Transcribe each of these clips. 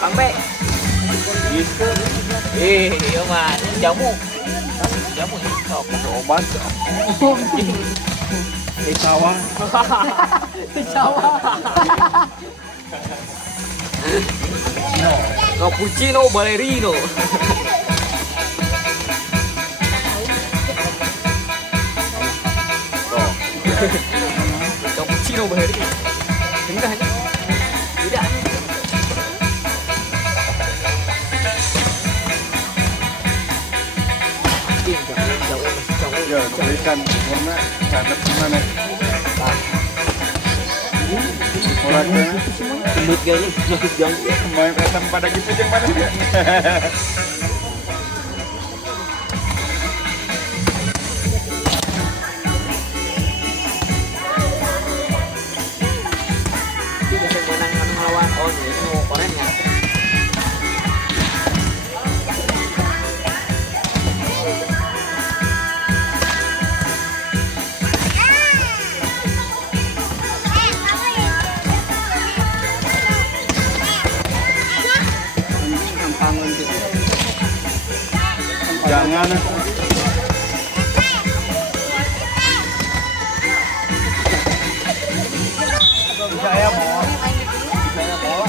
Kang B. Iya mah jamu. Jamu sok obat. Di sawah. Di sawah. Cappuccino ballerino. Cappuccino ballerino. Enggak. Tidak. Ya, berikan warna ada gimana? Orangnya Gendut kayaknya, gendut jauh. main pesan pada gitu yang mana dia? Dia bisa menang melawan ini mau koren ya. Jangan. Saya mau. Saya mau.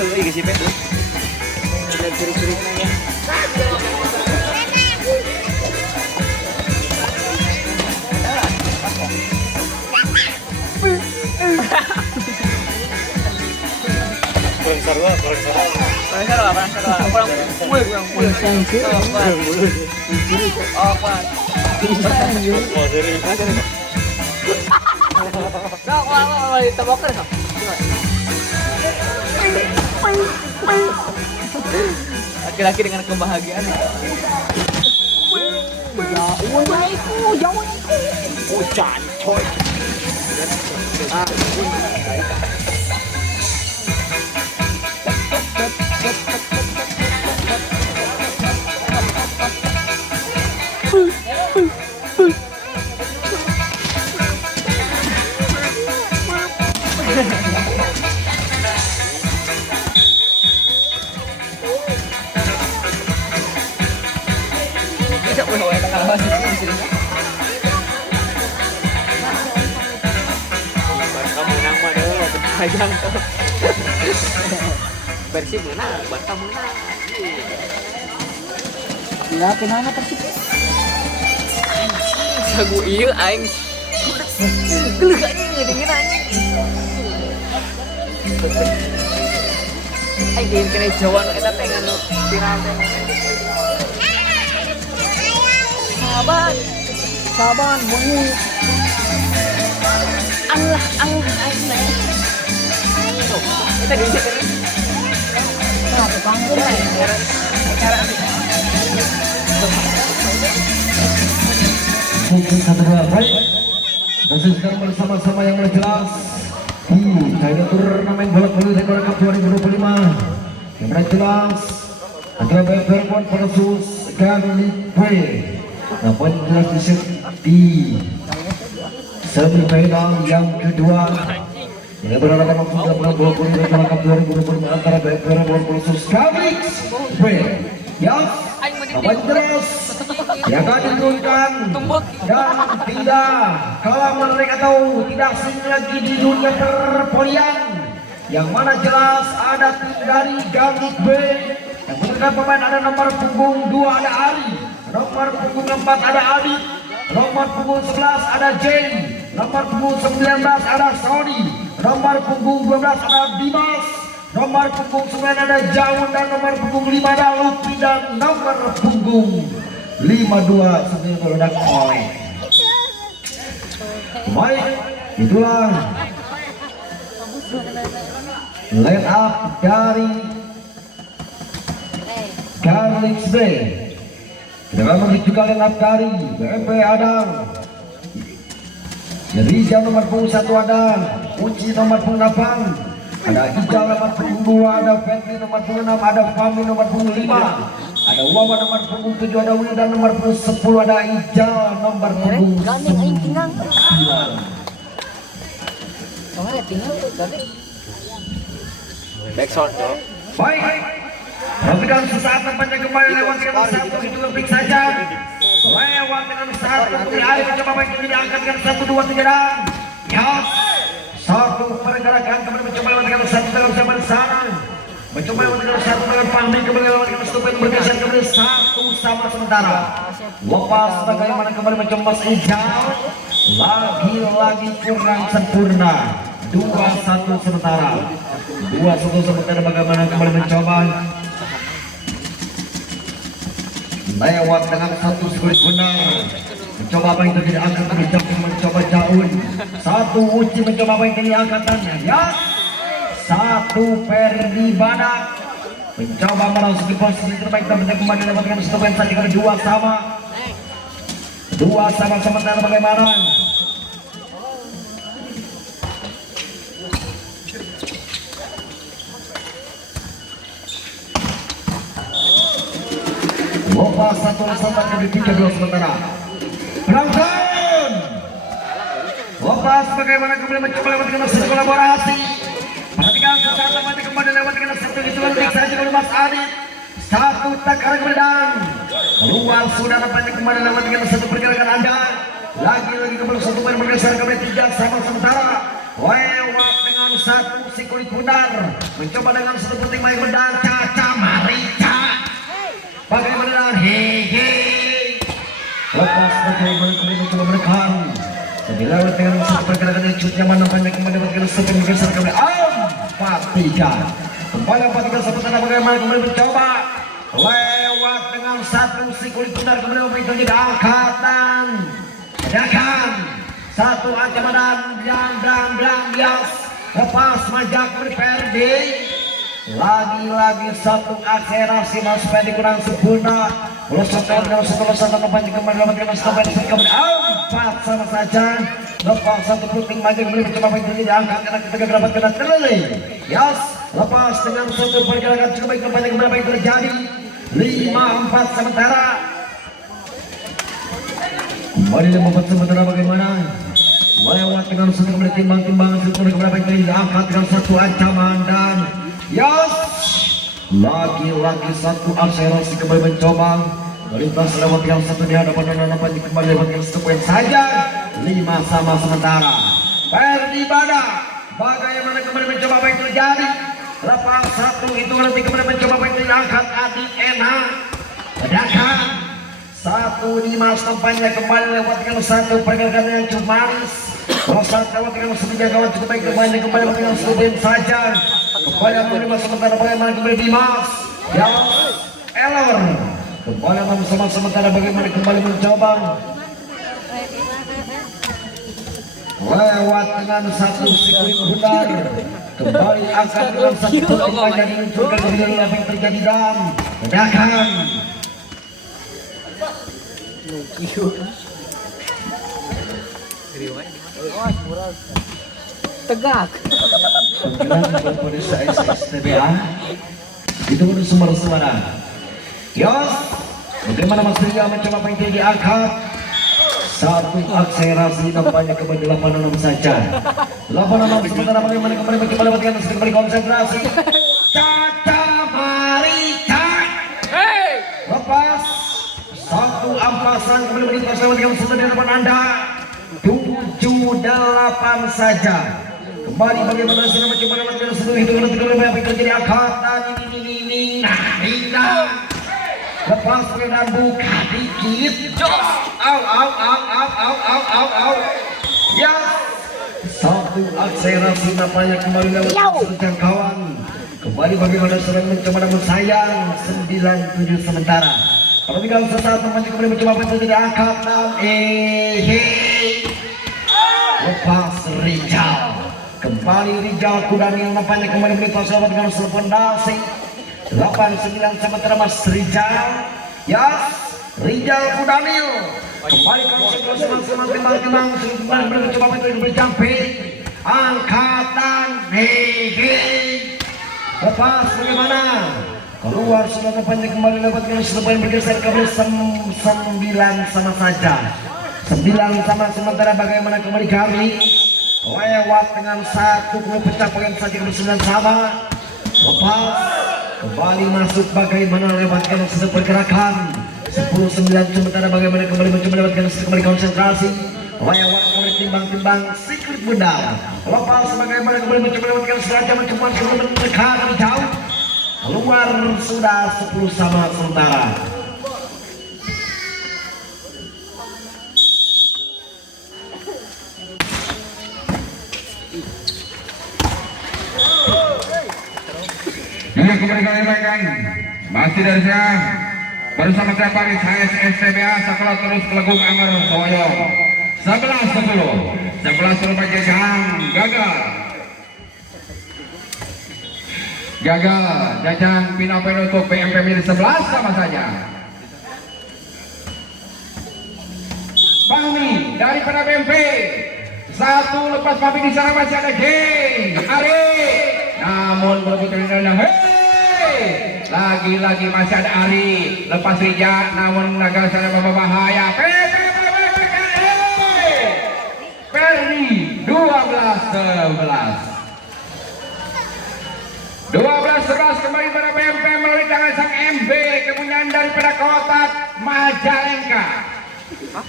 Lagi sih Pedro. Lihat ciri-cirinya ya. Kurang seru, kurang seru. Kurang seru apa? Kurang bulu, kurang bulu. Kurang bulu. Oh, kurang. Mau seri. Sok, mau ditemokin sok. Laki-laki dengan kebahagiaan. Jauh naikku, jauh naikku. Hujan, coy. Bisa boleh tengah bawah di sini. Kamu menang mah deh, panjang tuh. Persib menang, Batam menang. Ya, kenapa Persib? Sagu ieu aing. Geuleuh anjing ngeudeungeun anjing. Aing kena jawan eta teh nganu viral teh. Saban, bunyi. Allah aing naik. Kita di sini. Nah, tukang gula. Satu dua baik. Saksikan bersama-sama yang jelas di kajian turnamen bola voli Rekor Cup 2025 yang jelas antara Perempuan versus Garlic B. Namun jelas di semifinal yang kedua ini berhadapan langsung dalam bola voli Rekor Cup 2025 antara Perempuan versus Garlic B. Yang jelas yang akan diturunkan dan tidak kalah menarik atau tidak asing lagi di dunia perpolian, yang mana jelas ada tim dari Garlic B yang merupakan pemain. Ada nomor punggung 2 ada Ari, nomor punggung 4 ada Adit, nomor punggung 11 ada Jane, nomor punggung 19 ada Sony, nomor punggung 12 ada Dimas, nomor punggung 9 ada Jaun, dan nomor punggung 5 ada Lutfi, dan nomor punggung 52 sudah meledak oleh Baik, itulah line up dari Garlic Bay. Kita akan menunjukkan line up dari BMP Adang. Jadi jam nomor 1 ada Uci nomor 8, ada Ijal nomor 2, ada Fetri nomor 6, ada Fami nomor 5, ada Wawa nomor 7, ada Wildan nomor 10, ada Ijal nomor 9. Backsound dong. Baik, perhatikan sesaat tempatnya kembali lewat dengan 1 itu lebih saja. Lewat dengan 1 kembali mencoba baik ini diangkatkan 1, 2, 3 dan yes. 1 pergerakan kembali mencoba lewat dengan 1 dalam zaman sana. Mencoba lewat dengan 1 dengan Fahmi kembali lewat dengan stupid bergeser kembali 1 sama sementara. Lepas bagaimana kembali mencoba Ijal. Lagi-lagi kurang sempurna. 2-1 sementara. 2-1 sementara bagaimana kembali mencoba lewat dengan 1 skulit benar. Mencoba apa yang terjadi angkat mencoba jauh. 1 Uci mencoba apa yang terjadi angkatannya. Ya. 1 Ferdi Badak mencoba merasuki posisi terbaik dan kembali mendapatkan stop yang saja 2 sama. 2 sama sementara bagaimana? Lopas 1 sampai ke 3-2 sementara. Brown. Lopas bagaimana kembali mencoba lewat dengan kolaborasi. Perhatikan sesaat mati kembali lewat dengan 1 itu lebih saja oleh Mas Adit. 1 takar kemudian keluar sudah nampaknya kembali lewat dengan 1 pergerakan Anda. Lagi-lagi kembali 1 main bergeser kembali 3 sama sementara. Lewat dengan 1 si kulit pundar. Mencoba dengan 1 puting main mendan Caca Marica. Bagaimana dengan hehe. Lepas bagaimana kembali mencoba menekan. Jadi lewat dengan 1 pergerakan yang cukup nyaman nampaknya kembali dengan 1 bergeser kembali 4-3. Kembali 4-3 sementara bagaimana kembali mencoba lewat dengan 1 si kulit pundar kembali memberikan angkatan. Kedakan 1 ancaman dan yes. Lepas majak kembali Ferdi. Lagi-lagi 1 akselerasi Mas Ferdi kurang sempurna. Melesatkan dengan 1 lesatan nampaknya kembali lewat dengan stop yang kembali 4 sama saja. Lepas 1 puting maju kembali mencoba menjadi diangkat karena kita dapat kena terleleh. Yes. Lepas dengan 1 pergerakan cukup baik nampaknya kembali apa yang terjadi. 5-4 sementara. Kembali 5-4 sementara bagaimana? Lewat dengan 1 kembali timbang-timbangan 1 kembali apa yang terjadi diangkat dengan 1 ancaman dan yes. Lagi-lagi 1 akselerasi kembali mencoba melintas lewat yang 1 di hadapan dan nampaknya kembali lewat yang 1 poin saja. 5 sama sementara. Ferdi Badak bagaimana kembali mencoba apa yang terjadi. Lepas 1 itu nanti kembali mencoba apa yang diangkat Adik enak. Kedakan 1 Dimas nampaknya kembali lewat dengan 1 pergerakan yang cukup manis. Rosat lewat dengan 1 jangkauan cukup baik kembali dengan 1 poin saja. Kembali menerima sementara bagaimana kembali Dimas yang Eller kembali sama sementara bagaimana kembali mencoba lewat dengan 1 sekuit pundar kembali angkat dengan 1 puting panjang diluncurkan kembali apa yang terjadi dan kedakan Tegak. Pada SSTBA itu pun suara-suara. Yos, bagaimana Mas Ria mencoba apa yang diangkat? 1 akselerasi nampaknya kembali 8-6 saja. 8-6 sementara bagaimana kembali mencoba lewatkan kembali konsentrasi. Caca Marica. Lepas 1 ampasan kembali melintas lewat yang sudah di depan Anda. 7-8 saja. Kembali bagaimana sudah mencoba lewatkan seluruh hitungan apa yang terjadi angkatan ini. Lepas dan buka dikit. Au. Ya. 1 akselerasi nampaknya kembali lewat jangkauan. Kembali bagaimana sudah mencoba namun sayang 9-7 sementara. Kalau tinggal sesaat nampaknya kembali mencoba apa yang terjadi angkatan. lepas Rijal. Kembali Rijal Kudanil nampaknya kembali menit sahabat dengan serpondasi 89 sementara Mas Rijal. Ya, Rijal Kudanil kembali ke timbang-timbang mencoba untuk berjampi angkatan Negi. Lepas bagaimana? Keluar sudah nampaknya kembali lewat serpon bergeser kembali 9 sama saja. 9 sama sementara bagaimana kembali kami lewat dengan 1 pencapaian saja ke 9 sama. Lepas kembali masuk bagaimana lewatkan sedang pergerakan 10-9 sementara bagaimana kembali mencoba lewatkan kembali konsentrasi lewat kembali timbang-timbang sikit bundar. Lepas bagaimana kembali mencoba lewatkan sengaja mencoba sebelum mendekat lebih jauh. Keluar sudah 10 sama sementara. Juga kembali kami mainkan masih dari saya bersama saya Paris HSSTBA sekolah terus Telegung Amar Soyo 11-10 remaja gagal Jajang final untuk PMP milik 11 sama saja. Fahmi daripada BMP 1 lepas Fahmi di sana masih ada G Ari, namun berebut dari lagi-lagi masih ada Ari lepas Rija, namun naga sana berbahaya. Ferdi 12-11 kembali pada BMP melalui tangan sang MB kepunyaan daripada Kota Majalengka.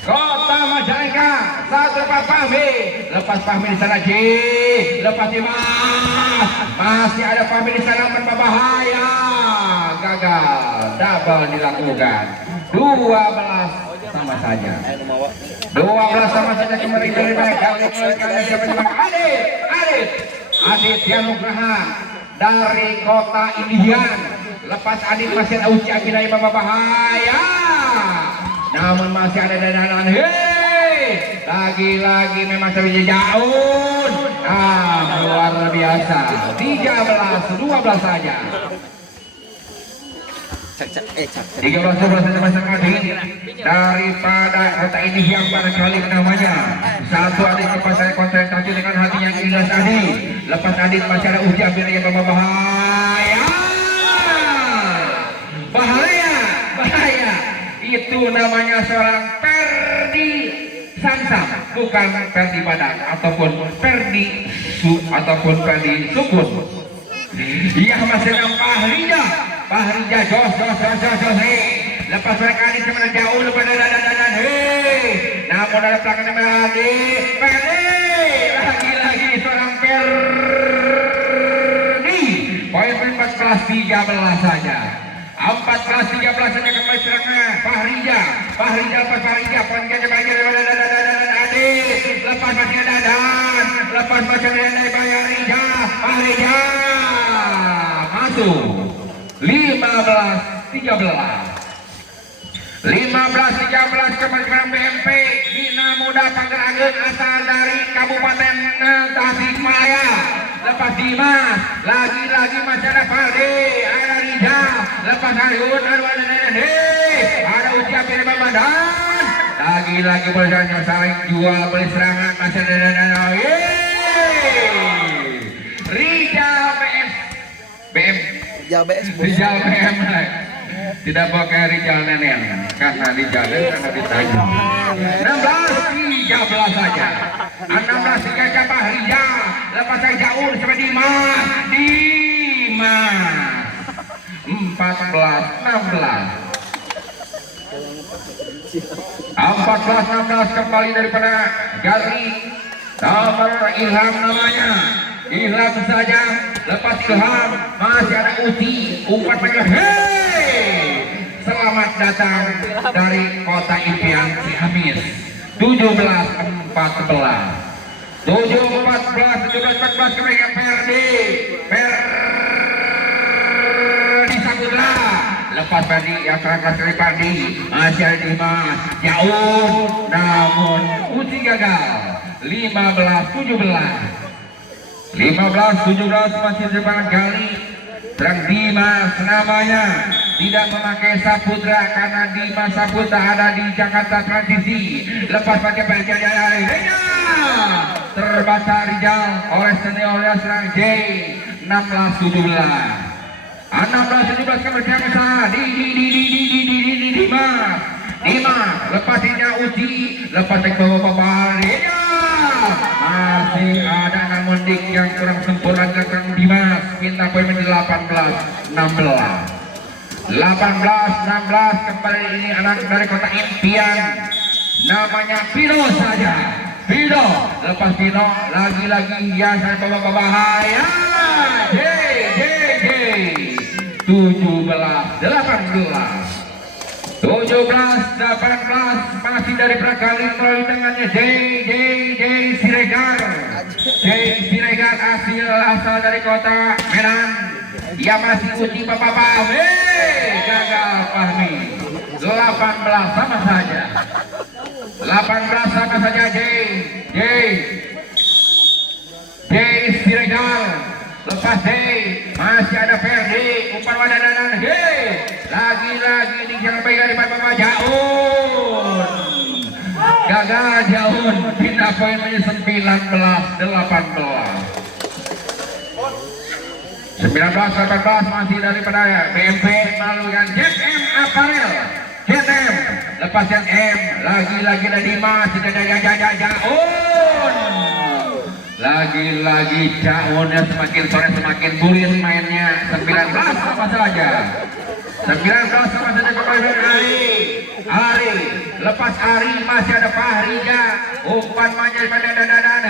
Kota Majalengka 1 lepas Fahmi, lepas Fahmi di sana J, lepas Dimas, masih ada Fahmi di sana berbahaya, gagal, double dilakukan 12 sama saja. 12 sama saja kembali dari Adit Yanugraha dari Kota Indian. Lepas Adit masih ada Uci Aginai berbahaya, namun masih ada danaan. Lagi-lagi memang sampai jauh. Luar biasa. 13-12 saja. 13-12 masang Adit daripada Kota ini yang barangkali namanya satu Adit lepas saya konsentrasi dengan hati yang ikhlas Adit. Lepas Adit masih ada Uci Aginai yang berbahaya. Bahaya. Itu namanya seorang Ferdi Sansam, bukan Ferdi Padang ataupun Ferdi Sukun. Ia masih nampak Pahrija jos. Lepas mereka ini cuma jauh lepas dan namun ada pelanggan Ferdi lagi seorang Ferdi. Poin 14-13 saja. 14-13 saja kembali serangan Pahrija lepas Pahrija poinnya bagi Adit, lepas masih ada Dan, lepas masih ada Pahrija masuk 15-13 kembali ke BMP Bina Muda Pangeragan asal dari Kabupaten Tasikmalaya. Lepas Dimas, lagi-lagi masih ada Faldi, ada Rija, lepas Harun, ada Uci Aginai Babadan, lagi-lagi berjalannya saling jual beli serangan masih ada Rijal BM tidak pakai Rijal Nenen karena Rijal sangat ditanya. 16-13 saja. 16-13 Pahrija lepas saya jauh sama Dimas 14-16 kembali daripada Gari nomor Ilham namanya. Ilham saja lepas Ilham masih ada Uci umpat selamat datang dari Kota Impian Ciamis 17-14 kembali ke Ferdi Saputra. Lepas Ferdi yang terangkat dari Ferdi masih ada Dimas jauh, namun Uci gagal 15-17 masih depan kali. Serang Dimas namanya tidak memakai Saputra karena Dimas Saputra ada di Jakarta Transisi. Lepas pakai perjalanan terbaca Rijal oleh senior serang J. 16-17 kebersama di Dimas lepasinya Uci lepas ke bawah masih ada namun dik yang kurang sempurna Kang Dimas. Minta poin menjadi 18-16 kembali. Ini anak dari kota impian namanya Pino saja. Pino lepas Pino lagi-lagi hiasan bahaya. 17-18 masih dari Prakali melalui tangannya J Siregar asal dari kota Medan. Ia masih uji Bapak Fahmi, gagal Fahmi. 18 sama saja J Siregar. Lepas masih ada Ferdi umpan wadanan lagi-lagi di jalan baik dari Bapak Jaun. Gagal Jaun, pindah poin menjadi 19-18 masih daripada BMP melalui JM Apparel. JM lepas JM lagi-lagi ada Dimas tidak ada Jaun. Lagi-lagi Jaunnya semakin sore semakin burin mainnya. 19 sama saja kembali Ari. Lepas Ari masih ada Fahrija umpan manja pada dadan.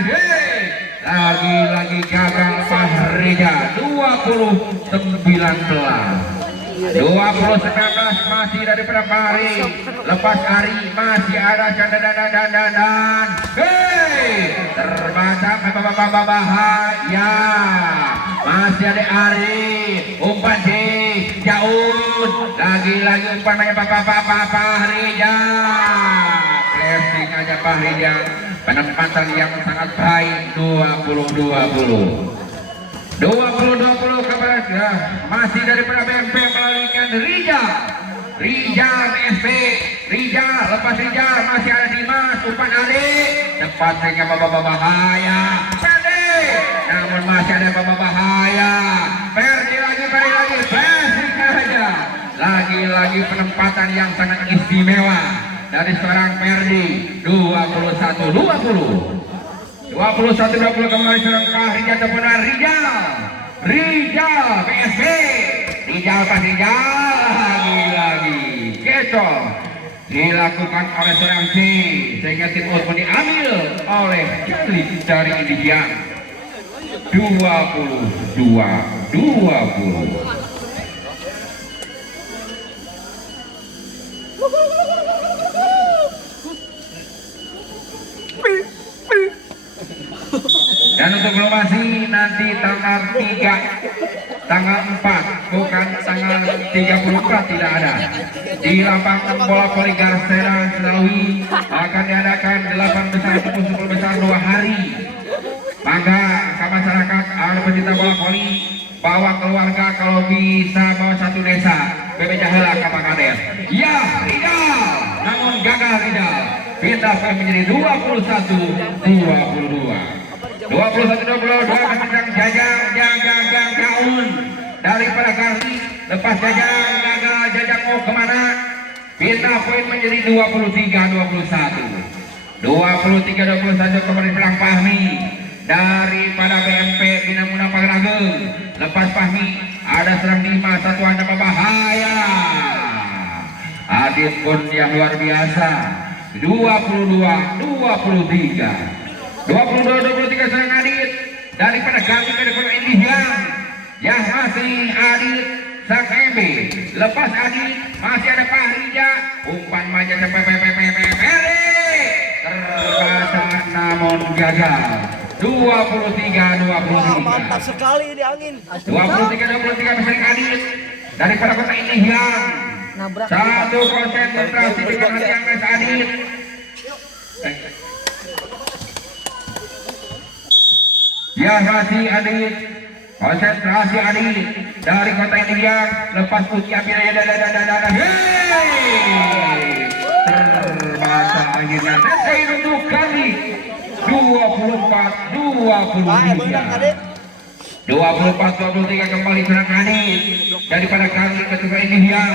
Lagi-lagi gagal Fahrija. 20-19 masih daripada Fahri. Lepas Ari masih ada dan terbaca bahaya. Masih ada Ari umpan Jaun. Lagi-lagi umpannya Fahrija. Blessing aja Fahrija. Penempatan yang sangat baik. 20-20 kepada masih daripada BMP melalui Rijal BSP. Rijal lepas Rijal masih ada Dimas umpan Ali cepat sehingga bahaya. Namun masih ada bahaya. Ferdi lagi blessing aja. Lagi-lagi penempatan yang sangat istimewa dari seorang Ferdi. 21-20 kembali serang Fahrija ataupun Rijal BSB. Rijal lagi-lagi kecol dilakukan oleh seorang C sehingga tim Osman diambil oleh Jali dari India. 22-20. Dan untuk lokasi nanti tanggal 4 bukan tanggal 34 tidak ada di lapangan bola voli Garsera Selawi akan diadakan 8 besar ataupun 10 besar 2 hari. Maka masyarakat ada pecinta bola voli bawa keluarga kalau bisa bawa satu desa Bebejahela Kapakades. Ya Rijal namun gagal Rijal. Pindah menjadi 21-22. 21-22 kemenang Jajang daripada Karli. Lepas Jajang mau kemana? Pindah poin menjadi 23-21 kembali serang Fahmi daripada BMP Bina Muna Pagerageng. Lepas Fahmi ada serang Dimas satu anda berbahaya. Adit pun yang luar biasa. 22-23 serang Adit daripada Ganti ke depan Indian yang masih Adit sang MB. Lepas Adit masih ada Fahrija umpan manja sampai terbaca namun gagal. 23-23 mantap sekali di angin. 23-23 serang Adit daripada kota Indian. Satu konsentrasi dengan hati yang Adit. Ya masih Adit, konsentrasi Adit dari kota India, lepas uji ambil terbata akhirnya Nesai untuk kali 24-23 kembali serang Adit daripada kali ketika India.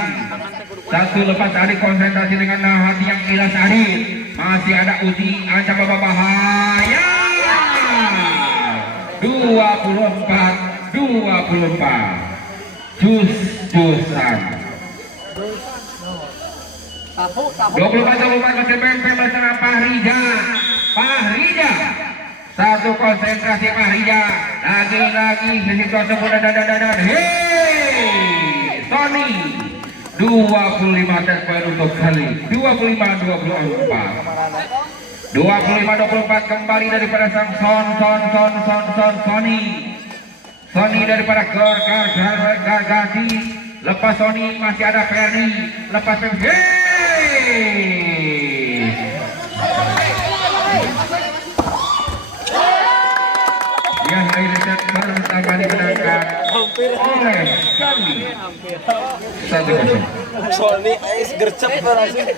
Satu lepas Adit konsentrasi dengan hati yang ilas Adit, masih ada uji ancam bahaya. 24 jus-jusan 24 masih pempek bersama Pahrija. Satu konsentrasi Pahrija, lagi situasi muda dan Sony 25 set poin untuk kali 25-24 kembali daripada sang Sony daripada Gargati. Lepas Sony masih ada Ferdi, lepas Ferdi. Yang akhirnya set pertama dimenangkan oleh kami 1-0. Soalnya ais gercep langsung.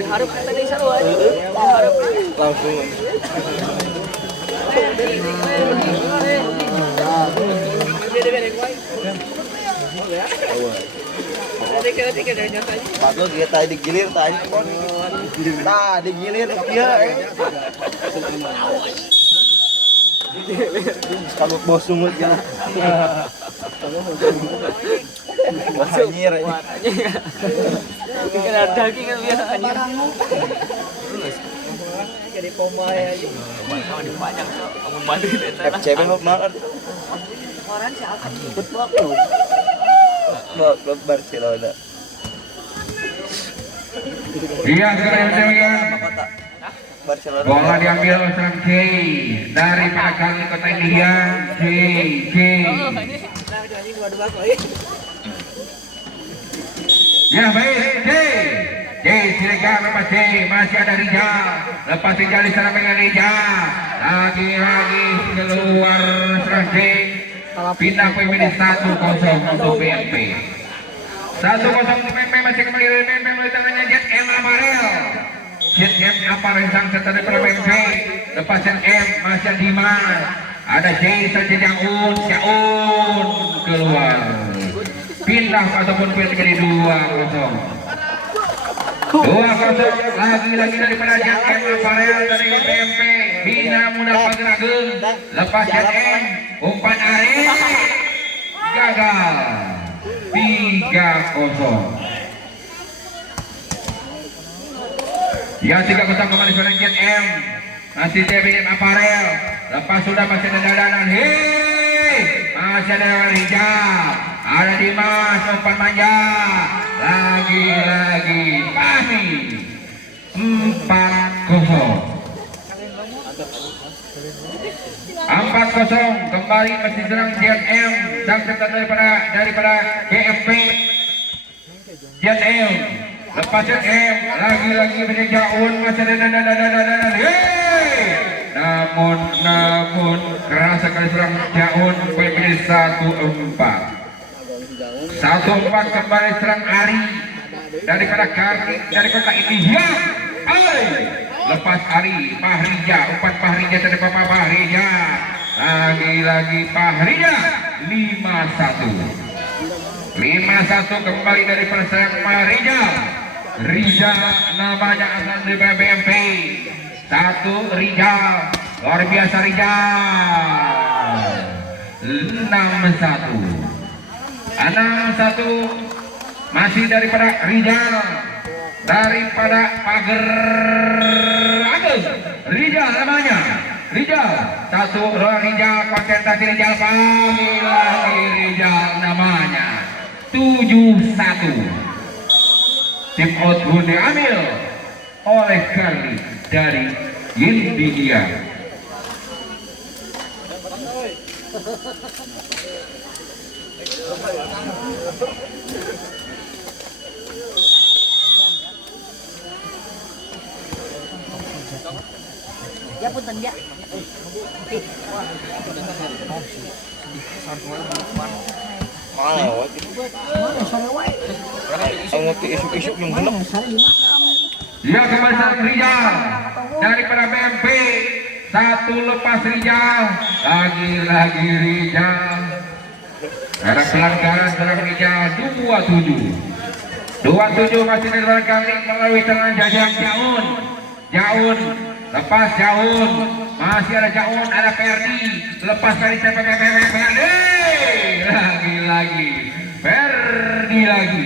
Diharap kata di sarwa. Diharap Langsung. Bagus dia tadi digilir tadi. Nah, digilir dia. Kalau bos sumut ya. Anjir. Kan ada daging kan biasa anjir. Jadi pemain aja. Pemain dipajang amun Madrid eta. FCB mah makan. Orang siapa? Betul. Klub Barcelona. Iya, sekarang Kota Barcelona. bola diambil sang J dari kali kota India. J. Ya baik, J Siregar lepas J, masih ada Rija. Lepas Rija di sana dengan Rija. Lagi keluar serang J. Pindah ke menit 1-0 untuk BMP. 1-0 untuk BMP, masih kembali dari BMP melalui tangannya Jet M Aparel. Jet M Aparel sang setan dari BMP. Lepas Jet M masih ada Dimas. Ada J saja Jaun keluar. Pindah ataupun pindah jadi 2-0. 2-0 lagi daripada Jet M Aparel dari BMP. Bina Muda Pageragun. Lepas Jet M umpan Ari gagal 3-0. Ya 3-0 kembali seorang Jet M. Masih TBM Aparel. Lepas sudah masih ada dadanan. Masih ada Rija. Ada Dimas umpan manja. Lagi pasti 4-0 kembali masih serang Jet M. Sang setan daripada BMP. Jet M lepas Jet M lagi menjaun masih ada namun keras sekali serang Jaun menjadi 1-4 kembali serang Ari daripada kota India. Lepas Ari Pahrija, umpan Pahrija dari Bapak Pahrija. Lagi Pahrija 5-1 kembali dari perserang Pahrija. Rija namanya asal dari BMP. 1 Rija, luar biasa Rija. 6-1 masih daripada Rijal, daripada Pager Agus. Rijal namanya Rijal. 1 Rijal, konsentrasi Rijal, panggil lagi Rijal namanya 7-1. Tim out pun diambil oleh Carly dari India. Ya punten ya. Mana wah? Mana sore wae. Aku ngerti isuk-isuk yang gelem. Sare di mana? Ya kembali sang Rijal daripada BMP, satu lepas Rijal, lagi Rijal. Ada pelanggaran serang Rijal 27 masih dilakukan kali melalui tangan Jajang Jaun lepas Jaun, masih ada Jaun, ada Perdi lepas kali Perdi lagi Perdi lagi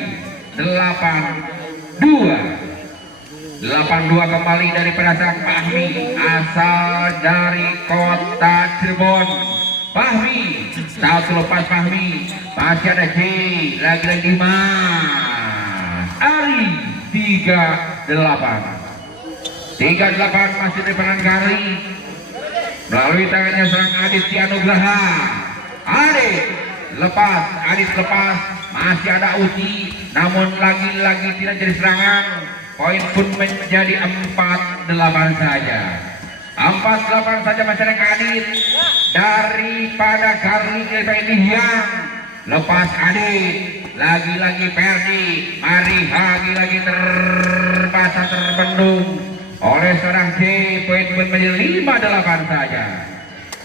8-2 kembali dari sang Fahmi asal dari kota Cirebon. Fahmi satu lepas Fahmi, masih ada J lagi Mas Ari 38 masih dipenangkari melalui tangannya serang Adit Anugraha. Adit lepas, masih ada Uci, namun lagi-lagi tidak jadi serangan. Poin pun menjadi 4-8 saja. 4-8 saja masyarakat Adit daripada Garling Yang lepas Adit, lagi-lagi Perdi, mari lagi terbatas terbendung oleh seorang J. Poin pun menjadi 5-8 saja.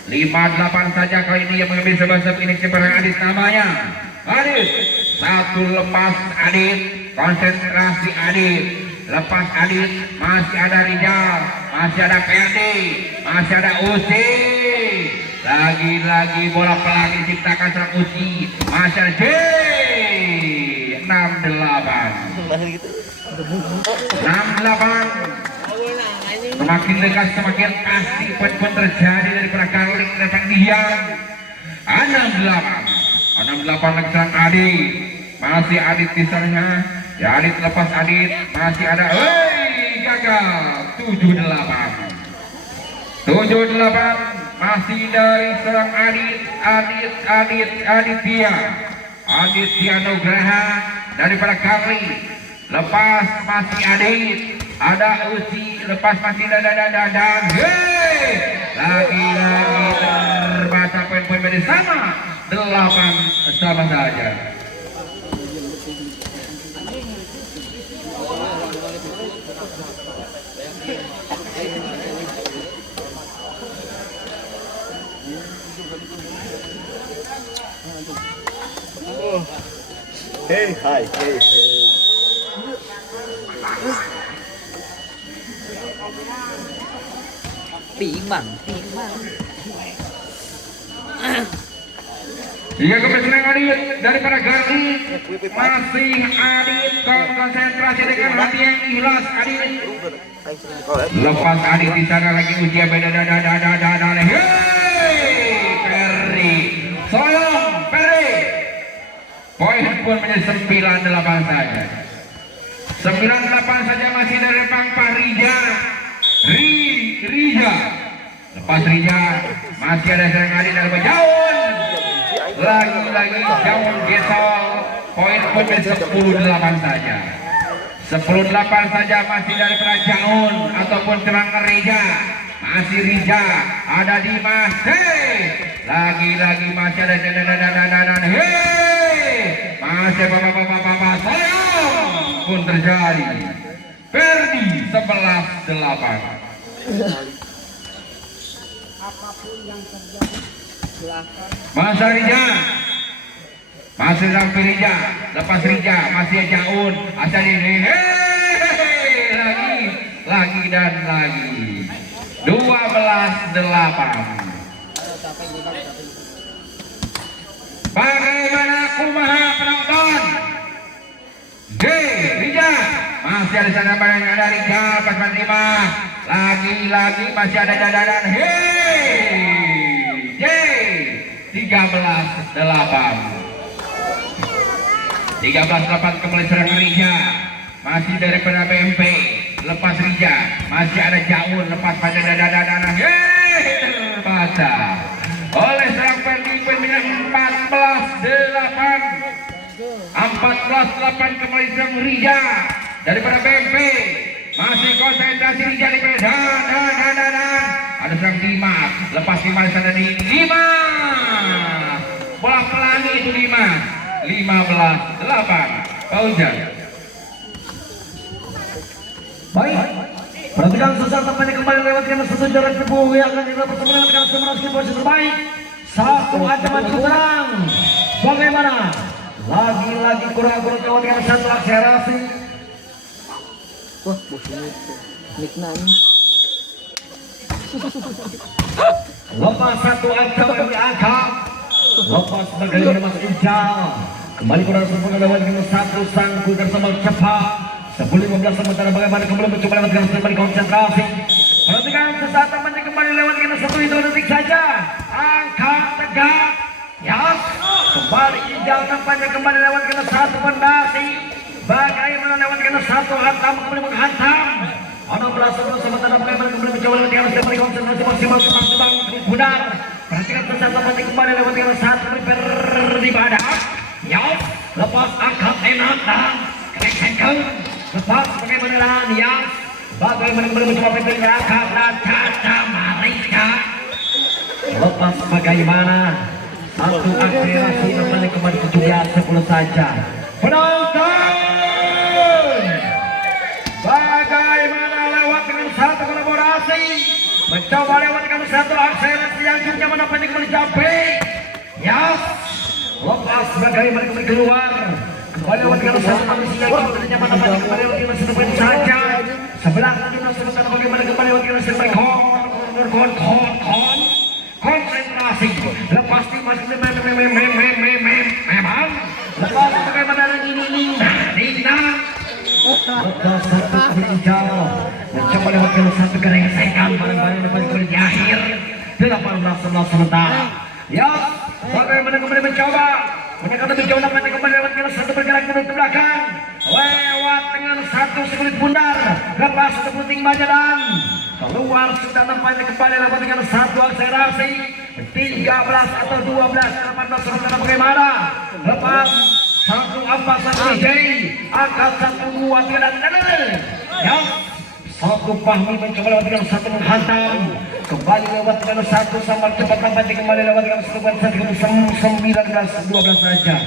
5-8 saja kali ini yang mengambil sebab ini kepada Adit namanya. Adit satu lepas Adit, konsentrasi Adit. Lepas Adit masih ada Rijal, masih ada Perdi, masih ada Uci. Lagi-lagi bola pelan diciptakan serang Uci, masih ada J. 6-8 semakin dekat semakin pasti poin-poin terjadi daripada Garling datang Dian. 6-8 lagi serang Adit, masih Adit di sana. Ya Adit lepas Adit, masih ada gagal. 7-8 masih dari serang Aditya Nugraha daripada Garling. Lepas masih Adit, ada Uci, lepas masih dan lagi terbaca poin-poin bersama 8 sama saja. Hey. Timbang. Iya kebesaran Adit daripada Garling, masih Adit konsentrasi dengan hati yang ikhlas Adit. Lepas Adit di sana lagi ujian Perdi, Solong Perdi. Poin pun menjadi 9-8 saja. 9-8 saja masih dari Pangpa Rija. Lepas Rija masih ada serang Adit dari Jaun. Lagi Jaun gesol. Poin pun menjadi 10-8 saja. 10-8 saja masih dari Jaun ataupun serang Rija. Masih Rija, ada Dimas. Lagi masih ada masih bapak sayang pun terjadi. Perdi 11-8. Masa Rija, masih sampai Rija, lepas Rija masih Jaun, asal ini lagi 12-8. Bagaimana kumaha penonton? Rija masih ada sana banyak ada Rija pas menerima. Lagi masih ada dadaran. 13-8. 13-8 kembali serang Rija. Masih daripada BMP. Lepas Rija masih ada Jaun, lepas pada dadaran. Baca oleh serang Perdi peminat 14-8 kembali serang Rija daripada BMP. Masih konsentrasi Rija di dan Ada serang Dimas, lepas Dimas ada di Dimas. Bola pelangi itu Dimas. 15-8. Fauzan. Baik, perhatikan sesat tampaknya kembali lewatkan satu jarak tempuh yang akan kita pertemuan dengan semenangan posisi terbaik. Satu ancaman serang. Bagaimana? Lagi-lagi kurang-kurang lewatkan satu akselerasi. Wah, bosnya nikna ini. Lepas satu ancaman kami angkat. Lepas bagaimana Mas Ijal. Kembali kurang sempurna lewatkan satu sangku bersama cepat. 10-15 sementara bagaimana kembali mencoba lewatkan kembali konsentrasi. Perhatikan sesaat tampaknya kembali lewatkan 1 detik saja. Angkat tegak. Ya, kembali Ijal tampaknya kembali lewatkan satu fondasi. Bagaimana lewatkan satu hantam kembali menghantam. 16 sementara bagaimana kembali mencoba lewatkan kembali konsentrasi maksimal tebang benar. Perhatikan sesaat tampaknya kembali lewatkan satu beribadah. Ya, lepas angkat enak dan kekengkan. Lepas bagaimana ya, bagaimana kembali mencoba pemimpin angkat dan caca Marika. Lepas bagaimana satu akselerasi kembali 17-10 saja. Penonton, bagaimana lewat dengan satu kolaborasi, mencoba lewat dengan satu akselerasi yang juga mendapat kembali capek. Ya, lepas bagaimana kembali keluar, kembali lewat dengan satu kondisi yang kita mendapat kembali lewat dengan satu poin saja. Sebelah timnas sementara bagaimana kembali lewat dengan satu konsentrasi. Lepas timnas memang lepas bagaimana ini Nina lepas satu hijau mencoba lewatkan satu geresekan barang-barang depan kembali di akhir 18-11 sementara. Ya, bagaimana kembali mencoba menekan lebih jauh dapat kembali lewatkan satu bergerak mundur ke belakang lewat dengan satu sekulit bundar lepas satu puting baja dan keluar sudah nampaknya kembali lewat dengan satu akselerasi 13 atau 12-18 sementara bagaimana lepas satu ampasan DJ angkat satu dua tiga dan yang satu Fahmi mencoba lewat dengan satu menghantam kembali lewat dengan satu sama cepat nampaknya kembali lewat dengan satu buat 19-12 saja.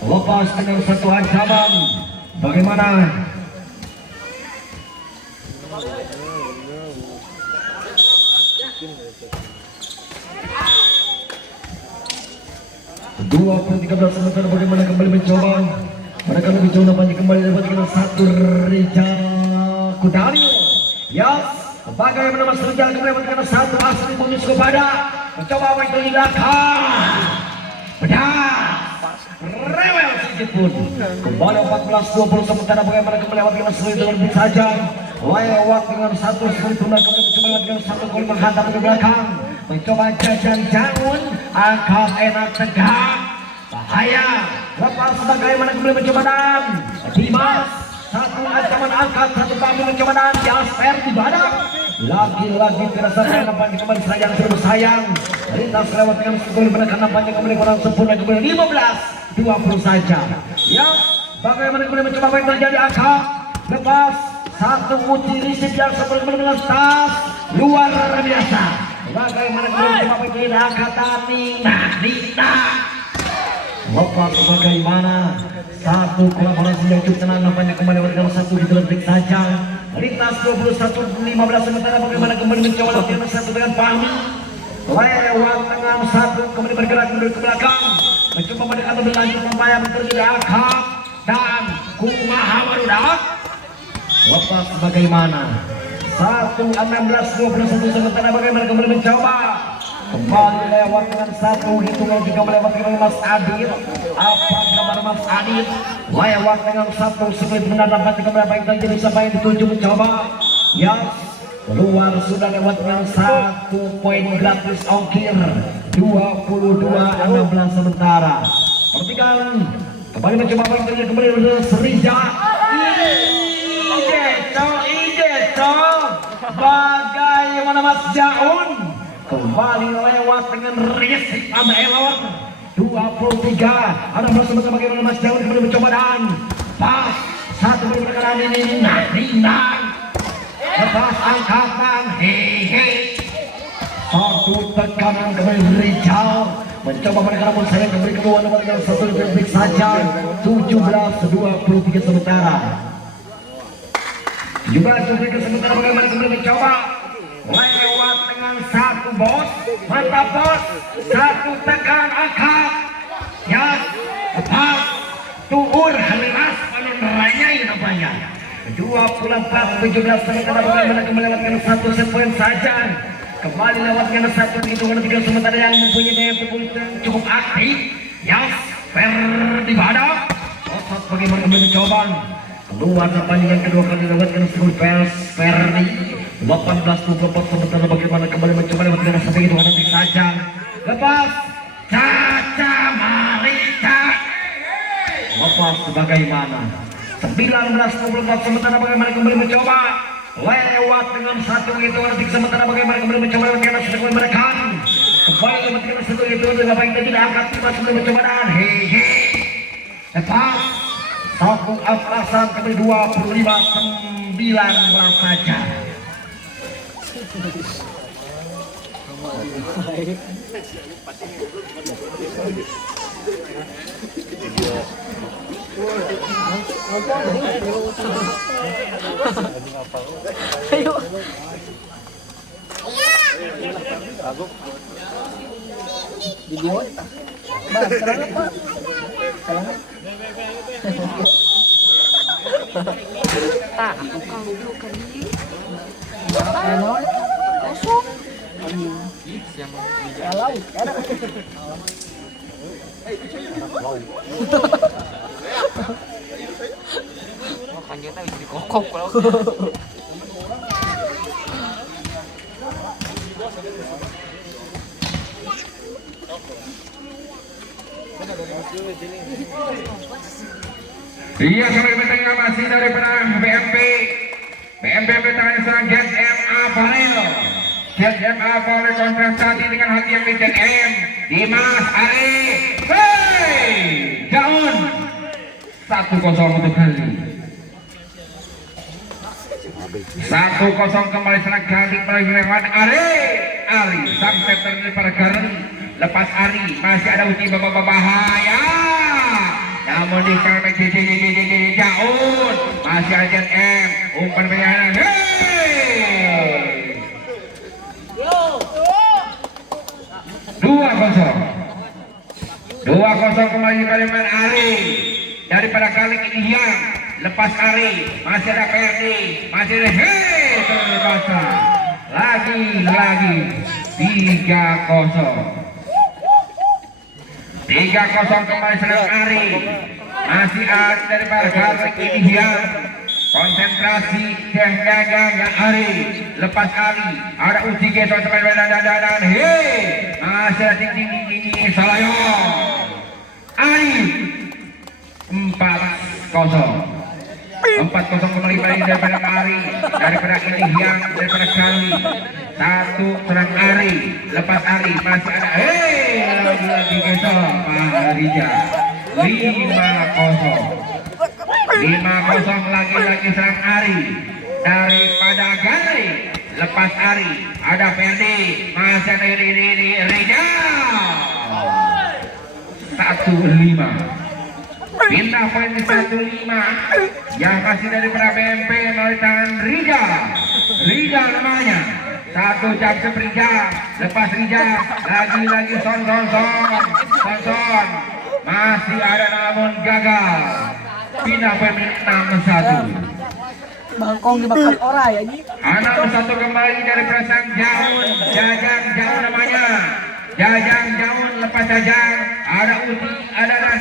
Lepas dengan satu ancaman bagaimana dua puluh 13 sementara bagaimana kembali mencoba mereka lebih jauh nampaknya kembali lewat dengan satu Rijal Kudari. Ya, bagaimana Mas Rijal kembali lewat dengan satu asli bonus kepada mencoba itu di belakang benar rewel sedikit pun kembali 14-20 sementara bagaimana kembali lewat dengan satu lebih saja lewat dengan satu sempurna kemudian mencoba lewat dengan satu gol menghantam ke belakang mencoba jajan jangun angkat enak tegak bahaya lepas bagaimana kembali mencoba dan Dimas satu ancaman angkat satu kami mencoba dan Jasper di badak lagi-lagi terasa nampaknya kembali sayang terus sayang lintas lewat dengan gol menekan nampaknya kembali kurang sempurna kembali 15-20 saja. Ya, bagaimana kembali mencoba baik terjadi angkat lepas satu uji risik yang seperti dengan tas luar biasa. Bagaimana kembali mencoba baik terjadi angkat Nina lepas bagaimana satu kolaborasi yang cukup tenang nampaknya kembali dengan satu detik saja lintas 21-15 sementara bagaimana kembali mencoba latihan satu dengan Fahmi lewat dengan satu kembali bergerak mundur ke belakang mencoba mendekat lebih lanjut upaya terjadi angkat dan kumaha barudak lepas bagaimana 1-16-21 sementara bagaimana kembali mencoba kembali lewat dengan satu hitungan juga melewati Mas Adit apa kabar Mas Adit lewat dengan satu sekelip benar dapat kembali baik terjadi sampai dituju mencoba yang keluar sudah lewat dengan 1 poin gratis ongkir 22-16 sementara. Perhatikan kembali mencoba baik terjadi kembali dengan Serija Ideco bagaimana Mas Jaun kembali lewat dengan risik sama Elon 23 ada bersama bagaimana Mas Jawa kembali mencoba dan pas satu berkali ini Nina lepas angkatan hehe. Satu tekanan kembali Rijal mencoba mereka namun sayang kembali kedua mendapatkan satu detik saja. 17-23 sementara. 17-23 sementara bagaimana kembali mencoba lewat dengan satu bos, mantap bos, satu tekan angkat ya, lepas tuhur halimas paling rayai namanya. 24-17 sementara bagaimana kembali lewatkan satu set poin saja. Kembali lewatkan satu hitungan 3 sementara yang mempunyai daya pukul cukup aktif. Yas Ferdi Badak. Otot bagaimana kembali mencoba keluar pertandingan kedua kali lewatkan skor Ferdi 18-24 sementara bagaimana kembali mencoba lewatkan satu hitungan detik saja. Lepas Caca Marita. Lepas sebagaimana 19-24 sementara bagaimana kembali mencoba lewat dengan satu hitungan detik sementara bagaimana kembali mencoba lewatkan satu mereka kembali lewatkan satu hitungan detik apa yang tidak angkat tiba sebelum mencoba dan hehe lepas satu aplasan kembali 25-19 saja. Ayo. Video. Bah, serang apa? Serang. Tak, aku dulu kan ini. Ano? Kosong. Kalau, ada. Makanya tahu istri kokok kalau. Iya sampai bertengah masih daripada BMP bertangan serang Get MA Valero. Get MA Valero kontrastasi dengan hati yang Get M Dimas Ari. Hey, Daun 1-0 untuk kali 1-0 kembali serang Gadi melewat Ari sang setter daripada Garen. Lepas Ari masih ada uji bahaya. Namun di sana Daun masih ada Jet M umpan perjalanan. Hey 2-0 kembali pada Ari daripada kali ini yang lepas Ari masih ada Ferdi masih ada terbaca lagi 3-0 kembali serang Ari masih Ari daripada kali ini yang konsentrasi jaga Ari lepas Ari ada uji gesok sampai dan masih ada tinggi Salayong Ari 4-0 kembali daripada Ari daripada Ilihiang daripada Kali 1 serang Ari lepas Ari masih ada lagi gesok Pak Rija 5-0 lagi serang Ari daripada Gali lepas Ari ada Ferdi masih ada Rija 1-5 pindah poin di 1-5 yang kasih daripada BMP melalui tangan Rija namanya 1 jam sepertiga lepas Rija lagi Son masih ada namun gagal pindah poin 6-1 Bangkong dibakar orang ya ini. 6-1 kembali dari perasaan Jajang namanya Jajang lepas Jajang ada Uti ada dan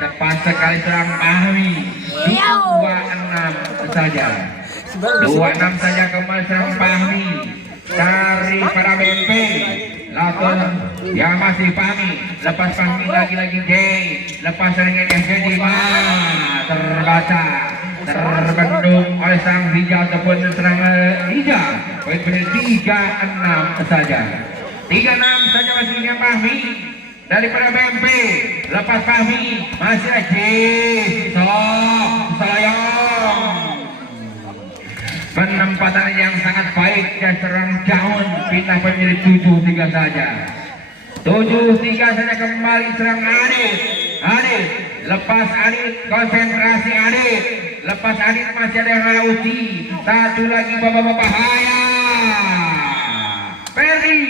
tepat sekali serang Ahmi 2-6 saja 2-6 saja kembali serang Fahmi dari para BMP Laton yang masih Fahmi lepas Fahmi lagi J lepas serangan jadi terbaca terbendung oleh sang Rija ataupun serangan Rija poin benar 3-6 saja 3-6 saja masih yang Fahmi daripada BMP lepas Fahmi masih Salayong Penempatan yang sangat baik dan serang Jaun, pindah menjadi 7-3 saja. 7-3 saja kembali serang Adit. Adit, lepas Adit, konsentrasi Adit. Lepas Adit masih ada Rauti. Satu lagi bahaya. Ferry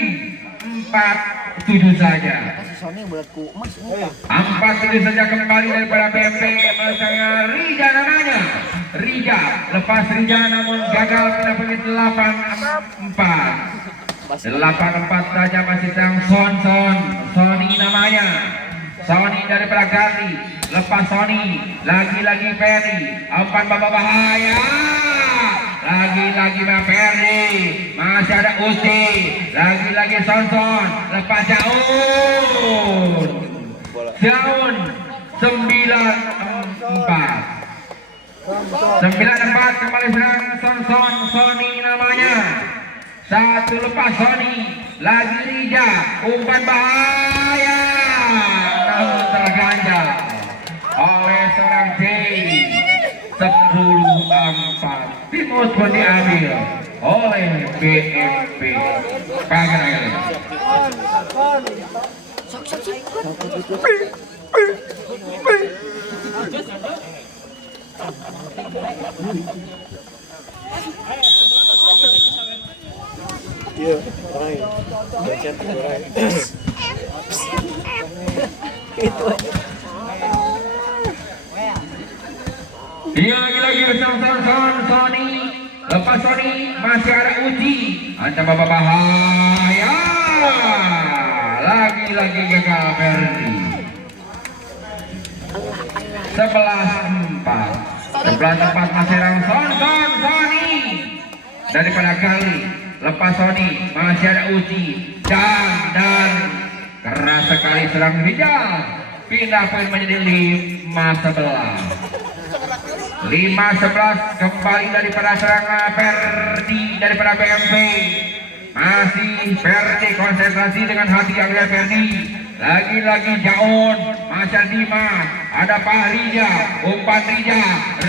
4-7 saja. 4-7 saja kembali daripada BMP bersama Rija namanya. Rija, lepas Rija namun gagal pindah menjadi 8-4 saja masih sang Sony namanya. Sony daripada Gardi, lepas Sony lagi-lagi Ferry. 4 bahaya. Lagi-lagi Ferry, masih ada Uti, lagi-lagi Son, lepas Jaun 9-4 kembali serang Sony namanya. Satu lepas Sony, lagi Rija, umpan bahaya namun terganjal oleh seorang Jay. 10-4 Timur pun diambil oleh BMP Pagaraya. Iya, orang bacaan orang. Itu aja. Dia lagi bersama Sony. Lepas Sony masih ada Uji. Ancaman bahaya. Lagi-lagi gagal Ferdi. 11-4 masih ada Sony daripada Kali. Lepas Sony masih ada Uji dan keras sekali serang Rijal. Pindah poin menjadi 5-11 kembali daripada serangan Ferdi daripada BMP. Masih Ferdi konsentrasi dengan hati yang lihat Ferdi. Lagi-lagi Jaun, masih Dimas, ada Pak Rija, umpan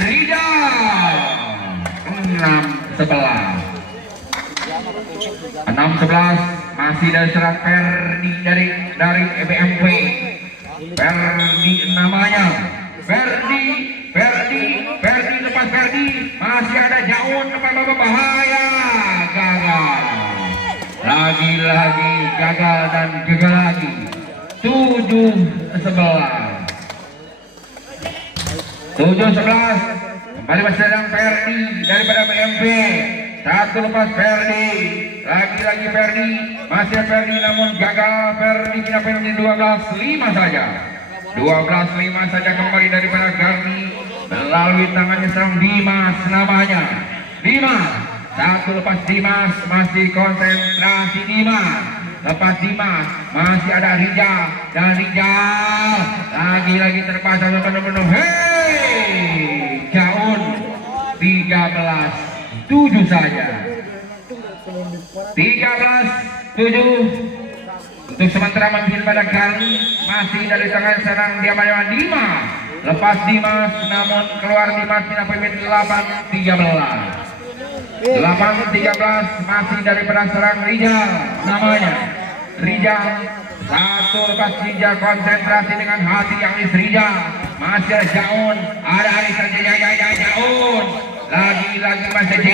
Rija 6-11 masih dari serang Ferdi dari BMP. Ferdi namanya. Ferdi lepas Ferdi masih ada Jaun depan bahaya, gagal. Lagi-lagi gagal dan gagal lagi. 7-11 kembali masih sedang Ferdi daripada BMP. Satu lepas Ferdi, lagi-lagi Ferdi, masih Ferdi namun gagal. Ferdi tidak penalti 12-5 saja. 12-5 saja kembali daripada Gardi melalui tangannya serang Dimas namanya. Dimas, satu lepas Dimas masih konsentrasi Dimas. Lepas Dimas masih ada Rija dan Rija lagi-lagi terpasang penuh-penuh. Hei, Jaun 13-7 saja. 13-7 untuk sementara mungkin pada kali masih dari tangan serang dia pada Dimas. Lepas Dimas namun keluar Dimas tidak pemimpin 8-13 masih daripada serang Rijal namanya. Rijal satu lepas Rijal konsentrasi dengan hati yang Rijal. Masih ada Jaun, ada Arisan Jaun. Lagi-lagi masih J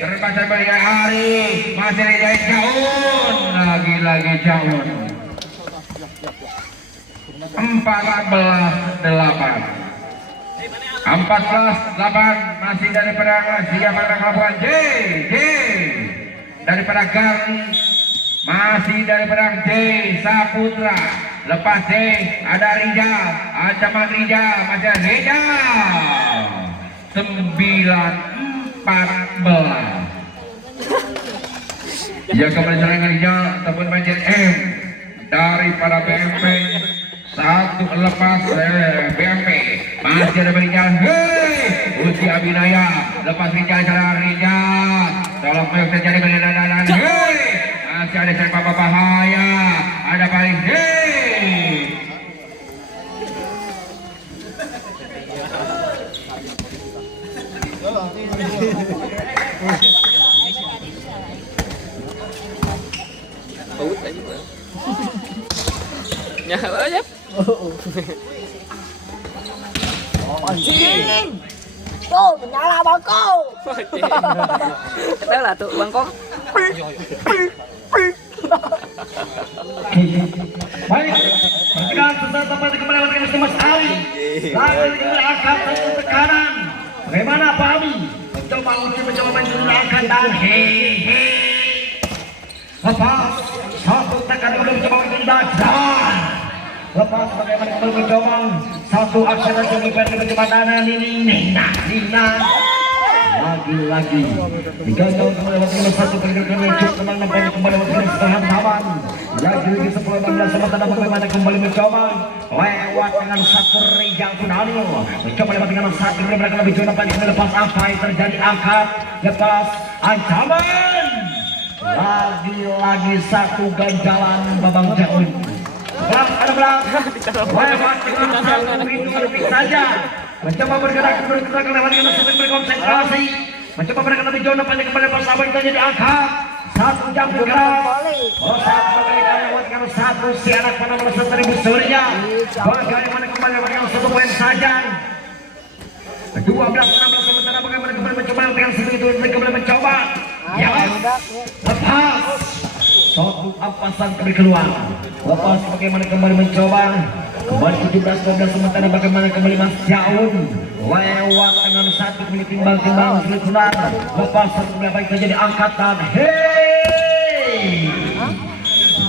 terpasang balik Ari, masih ada Jaun, lagi-lagi Jaun. 14-8 masih daripada siapa melakukan J daripada Garni, masih daripada J Saputra. Lepas J ada Rijal, ancaman Rijal, masih ada Rijal. 9-14 ya kembali serangan Rijal ataupun banjir M daripada BMP. Satu lepas BMP masih ada Rijal. Hei, Uci Abinaya lepas Rijal cara Rijal tolong yang terjadi keadaan. Hei, masih ada serba bahaya, ada paling. Hei, Baut aja bang. Ya aja. Anjing. Tuh, menyala bangko. Kata lah tuh bangkok. Baik, pertigaan sesaat tempat kembali lewat Mas Ali. Lalu angkat satu tekanan. Bagaimana Pak Ali? Mencoba menggunakan dan hehe. Lepas satu tekanan udah mencoba menghindar. Lepas bagaimana kembali mencoba satu aksi dan mencoba dana Nina. Lagi-lagi digagal kembali waktu satu pergerakan yang cukup kembali waktu setengah taman. Lagi-lagi 10-16 sama tanda bagaimana kembali mencoba lewat dengan satu Rijal Kunalil mencoba lewat dengan satu mereka lebih jauh nampaknya lepas apa yang terjadi angkat lepas ancaman. Lagi-lagi satu ganjalan Babang Jaun. Belakang lewat dengan satu itu lebih saja. Mencoba bergerak lewat dengan satu berkonsentrasi. Mencoba bergerak lebih jauh nampaknya kembali lepas apa yang terjadi angkat. Satu jam bergerak. Saat mereka lewat dengan satu si anak pada merasa teribu surya. Bagaimana kembali lewat dengan satu poin saja. 12-16 sementara bagaimana kembali mencoba dengan satu itu kembali mencoba. Ya, lepas. Satu ampasan kembali keluar. Lepas bagaimana kembali mencoba. Kembali 17-12 sementara bagaimana kembali Mas Jaun. Lewat dengan satu kembali timbang sulit keluar. Lepas satu berapa yang terjadi angkatan. Hei,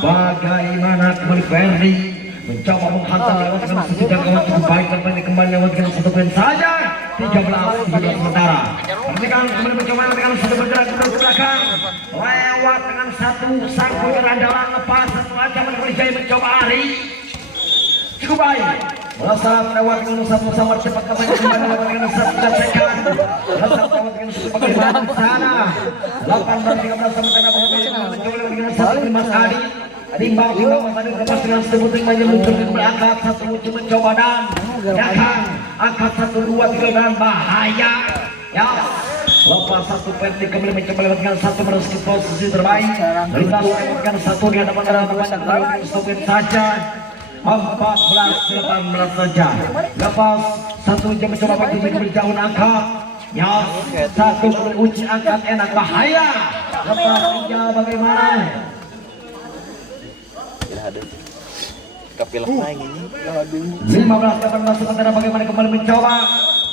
bagaimana kembali Ferry mencoba menghantam lewat dengan sejujurnya kawan cukup baik kembali lewat dengan satu poin saja. 13-17 sementara. Pertigaan kembali mencoba dengan satu bergerak ke belakang. Lewat dengan satu sangkut andalan lepas satu ancaman kembali Jaya mencoba lari. Cukup baik. Melesat lewat dengan satu samar cepat kembali lewat dengan satu gesekan. Melesat lewat dengan satu bagaimana sana. 18-13 sementara mencoba lewat dengan satu Mas Adi. Timbang Mas Adi lepas dengan satu puting banyak muncul ke belakang satu muncul mencoba dan datang angkat 1-2-3 dan bahaya. Ya. Lepas satu penting kembali mencoba lewat dengan satu menuju posisi terbaik. Lintas lewatkan satu di hadapan dengan stopin saja. 14-18 saja. Lepas satu jam mencoba bagi berjauh angkat. Ya, satu uji angkat enak bahaya. Lepas tiga bagaimana? Kapil naik ini. 15-18 sementara bagaimana kembali mencoba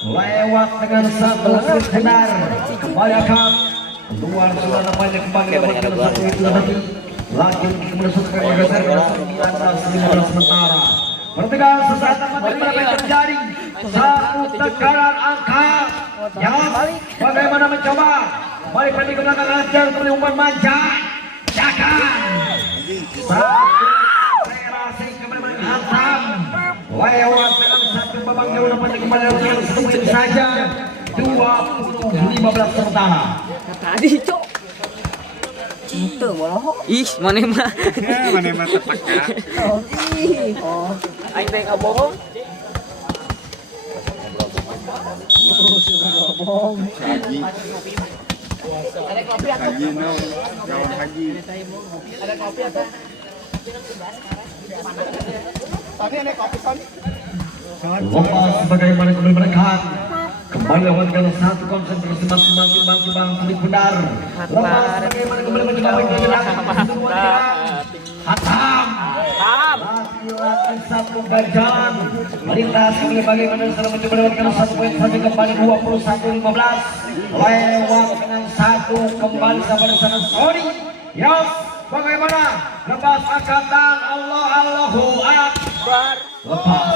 lewat dengan satu sulit benar. Kembali akan keluar sudah nampaknya kembali lewat dengan satu itu tadi. Lagi menusukkan geser ke 19-15 sementara. Pertigaan sesaat bagaimana yang terjadi. Satu tekanan angkat. Ya, bagaimana mencoba. Kembali pendek ke belakang ajar kembali umpan manja. Jakan. Satu serasi kembali menghantam. Lewat dengan satu babang jauh nampaknya kembali lewat dengan satu poin saja. 20-15 sementara. Tadi cok. Itu bodoh. Ih, mana mah. Mana mah tepak ya. Oh, Aing teh bohong. bohong. Haji no, kawan haji. Lepas bagaimana kembali menekan. Kembali lewat dengan satu konsentrasi masing-masing sulit benar. Lepas bagaimana kembali mencoba hatam. Lagi-lagi satu ganjalan melintas kembali bagaimana setelah mencoba lewat dengan satu poin saja kembali 21-15. Lewat dengan satu kembali sampai sana Sony. Yes, bagaimana lepas angkatan Allahu Akbar. Lepas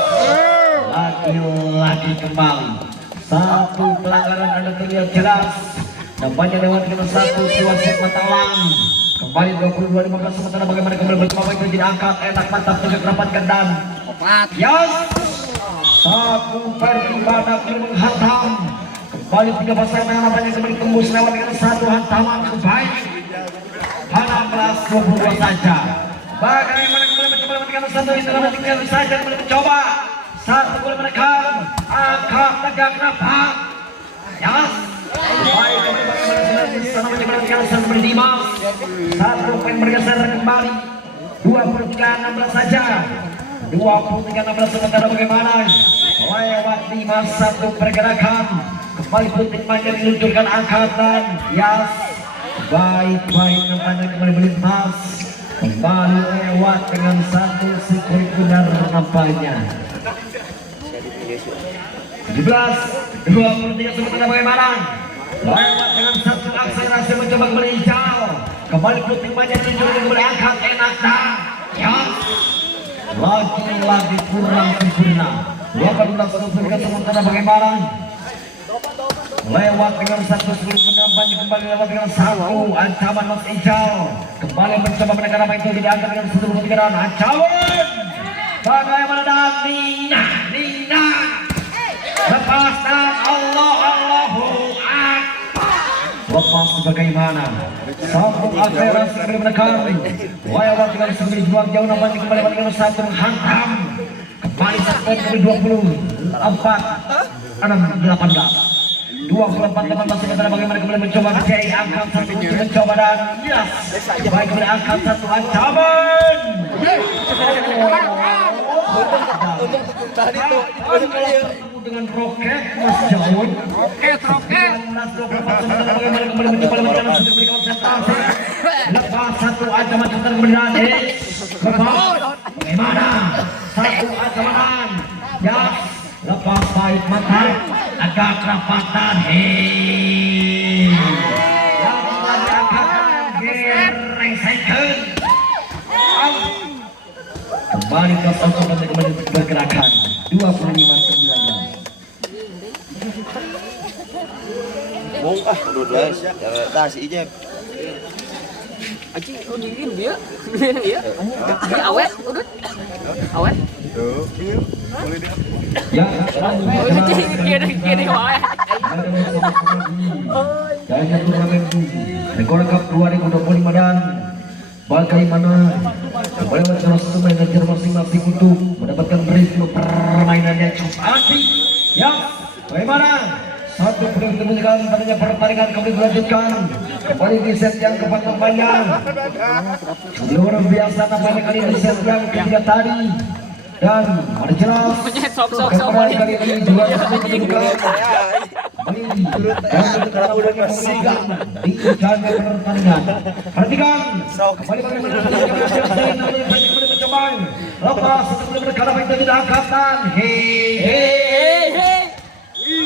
lagi kembali satu pelanggaran Anda terlihat jelas. Nampaknya lewat dengan satu wasit matalang. Kembali 22-15 sementara bagaimana kembali berkembang itu jadi angkat enak mantap tegak rapatkan dan yes, satu pergimana menghantam. Kembali 3 pasangan yang nampaknya kembali tembus lewat dengan satu hantaman kebaik. 16-22 saja. Bagaimana kembali mencoba dengan satu itu tinggal saja kembali mencoba. Satu boleh menekan angkat tegak rapat. Yes, baik bagaimana Sana mencoba seperti Dimas. Satu poin bergeser kembali. 23-16 saja. 23-16 sementara bagaimana? Lewat Dimas satu pergerakan. Kembali putih panjang diluncurkan angkatan. Yas. Baik-baik nampaknya kembali melintas. Kembali lewat dengan satu sekuri benar nampaknya. 17-23 sementara bagaimana? Lewat dengan satu akselerasi mencoba kembali hijau. Kembali putih panjang diluncurkan kembali angkat enak dan Yas. Lagi-lagi kurang sempurna. 18-23 sementara bagaimana? Lewat dengan satu sebelum menambah kembali lewat dengan satu ancaman Mas Ijal kembali mencoba menekan apa itu tidak angkat dengan satu ketinggalan ancaman bagaimana dan Nina lepas dan Allahu Akbar lepas bagaimana satu akhirat sekali menekan lewat dengan sebelum juang jauh nampak kembali dengan satu menghantam kembali satu 24 18 24 sementara bagaimana kembali mencoba mencari angkat satu mencoba dan yes baik kembali angkat satu ancaman dengan roket Mas Jaun roket bagaimana kembali mencoba mencari satu kembali konsentrasi lepas satu ancaman kemudian bagaimana satu ancaman yes lepas baik mantap agak rapatan yang agak gerengsengkan kembali ke sosok dan kembali bergerakan 25-19 Bong 12 dah si Ijeb Aji, oh dingin dia. Dia awet, udah. Awet. Ya, gini wae. Jalannya turnamen Rekor Cup 2025 dan bagaimana kembali terus manajer masing-masing untuk mendapatkan review permainan yang cukup asik. Ya, bagaimana? Satu pertandingan tadinya pertandingan kembali dilanjutkan kembali di set yang keempat panjang luar biasa nampaknya kali ini set yang ketiga tadi dan ada jelas kembali kali ini juga di ujungnya pertandingan perhatikan kembali bagaimana percobaan lepas sebelum berkala baik tidak angkatan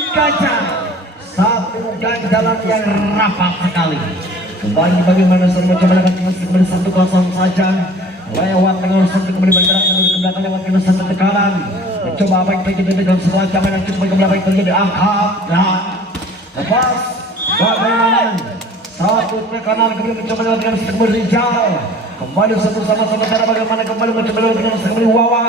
Gajah satu ganjalan yang rapat sekali kembali bagaimana semua coba dengan kembali 1-0 saja lewat dengan satu kembali bergerak ke belakang lewat dengan satu tekanan mencoba apa yang terjadi dengan sebuah ancaman yang cukup kembali apa yang terjadi angkat dan lepas bagaimana satu tekanan kembali mencoba dengan satu kembali hijau kembali satu sama-sama cara bagaimana kembali mencoba dengan satu kembali wawa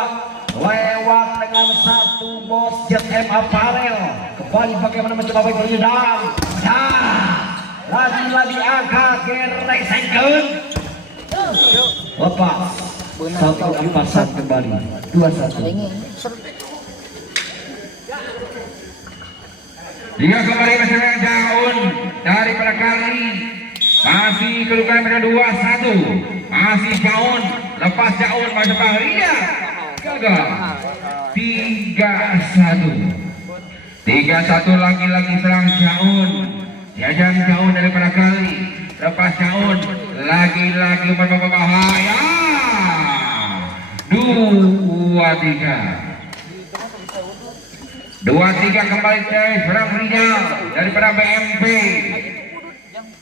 lewat dengan satu bos JM Apparel kembali bagaimana mencoba baik berjudang lagi-lagi angka gerengsengkan lepas satu ampasan kembali 2-1 hingga kembali masih daun daripada kali masih kedudukan mereka 2-1 masih Jaun lepas Jaun masuk Ria gagal 3-1 lagi-lagi serang Jaun jajan Jaun daripada kali lepas Jaun lagi-lagi berbahaya 2-3 kembali serang Rijal daripada BMP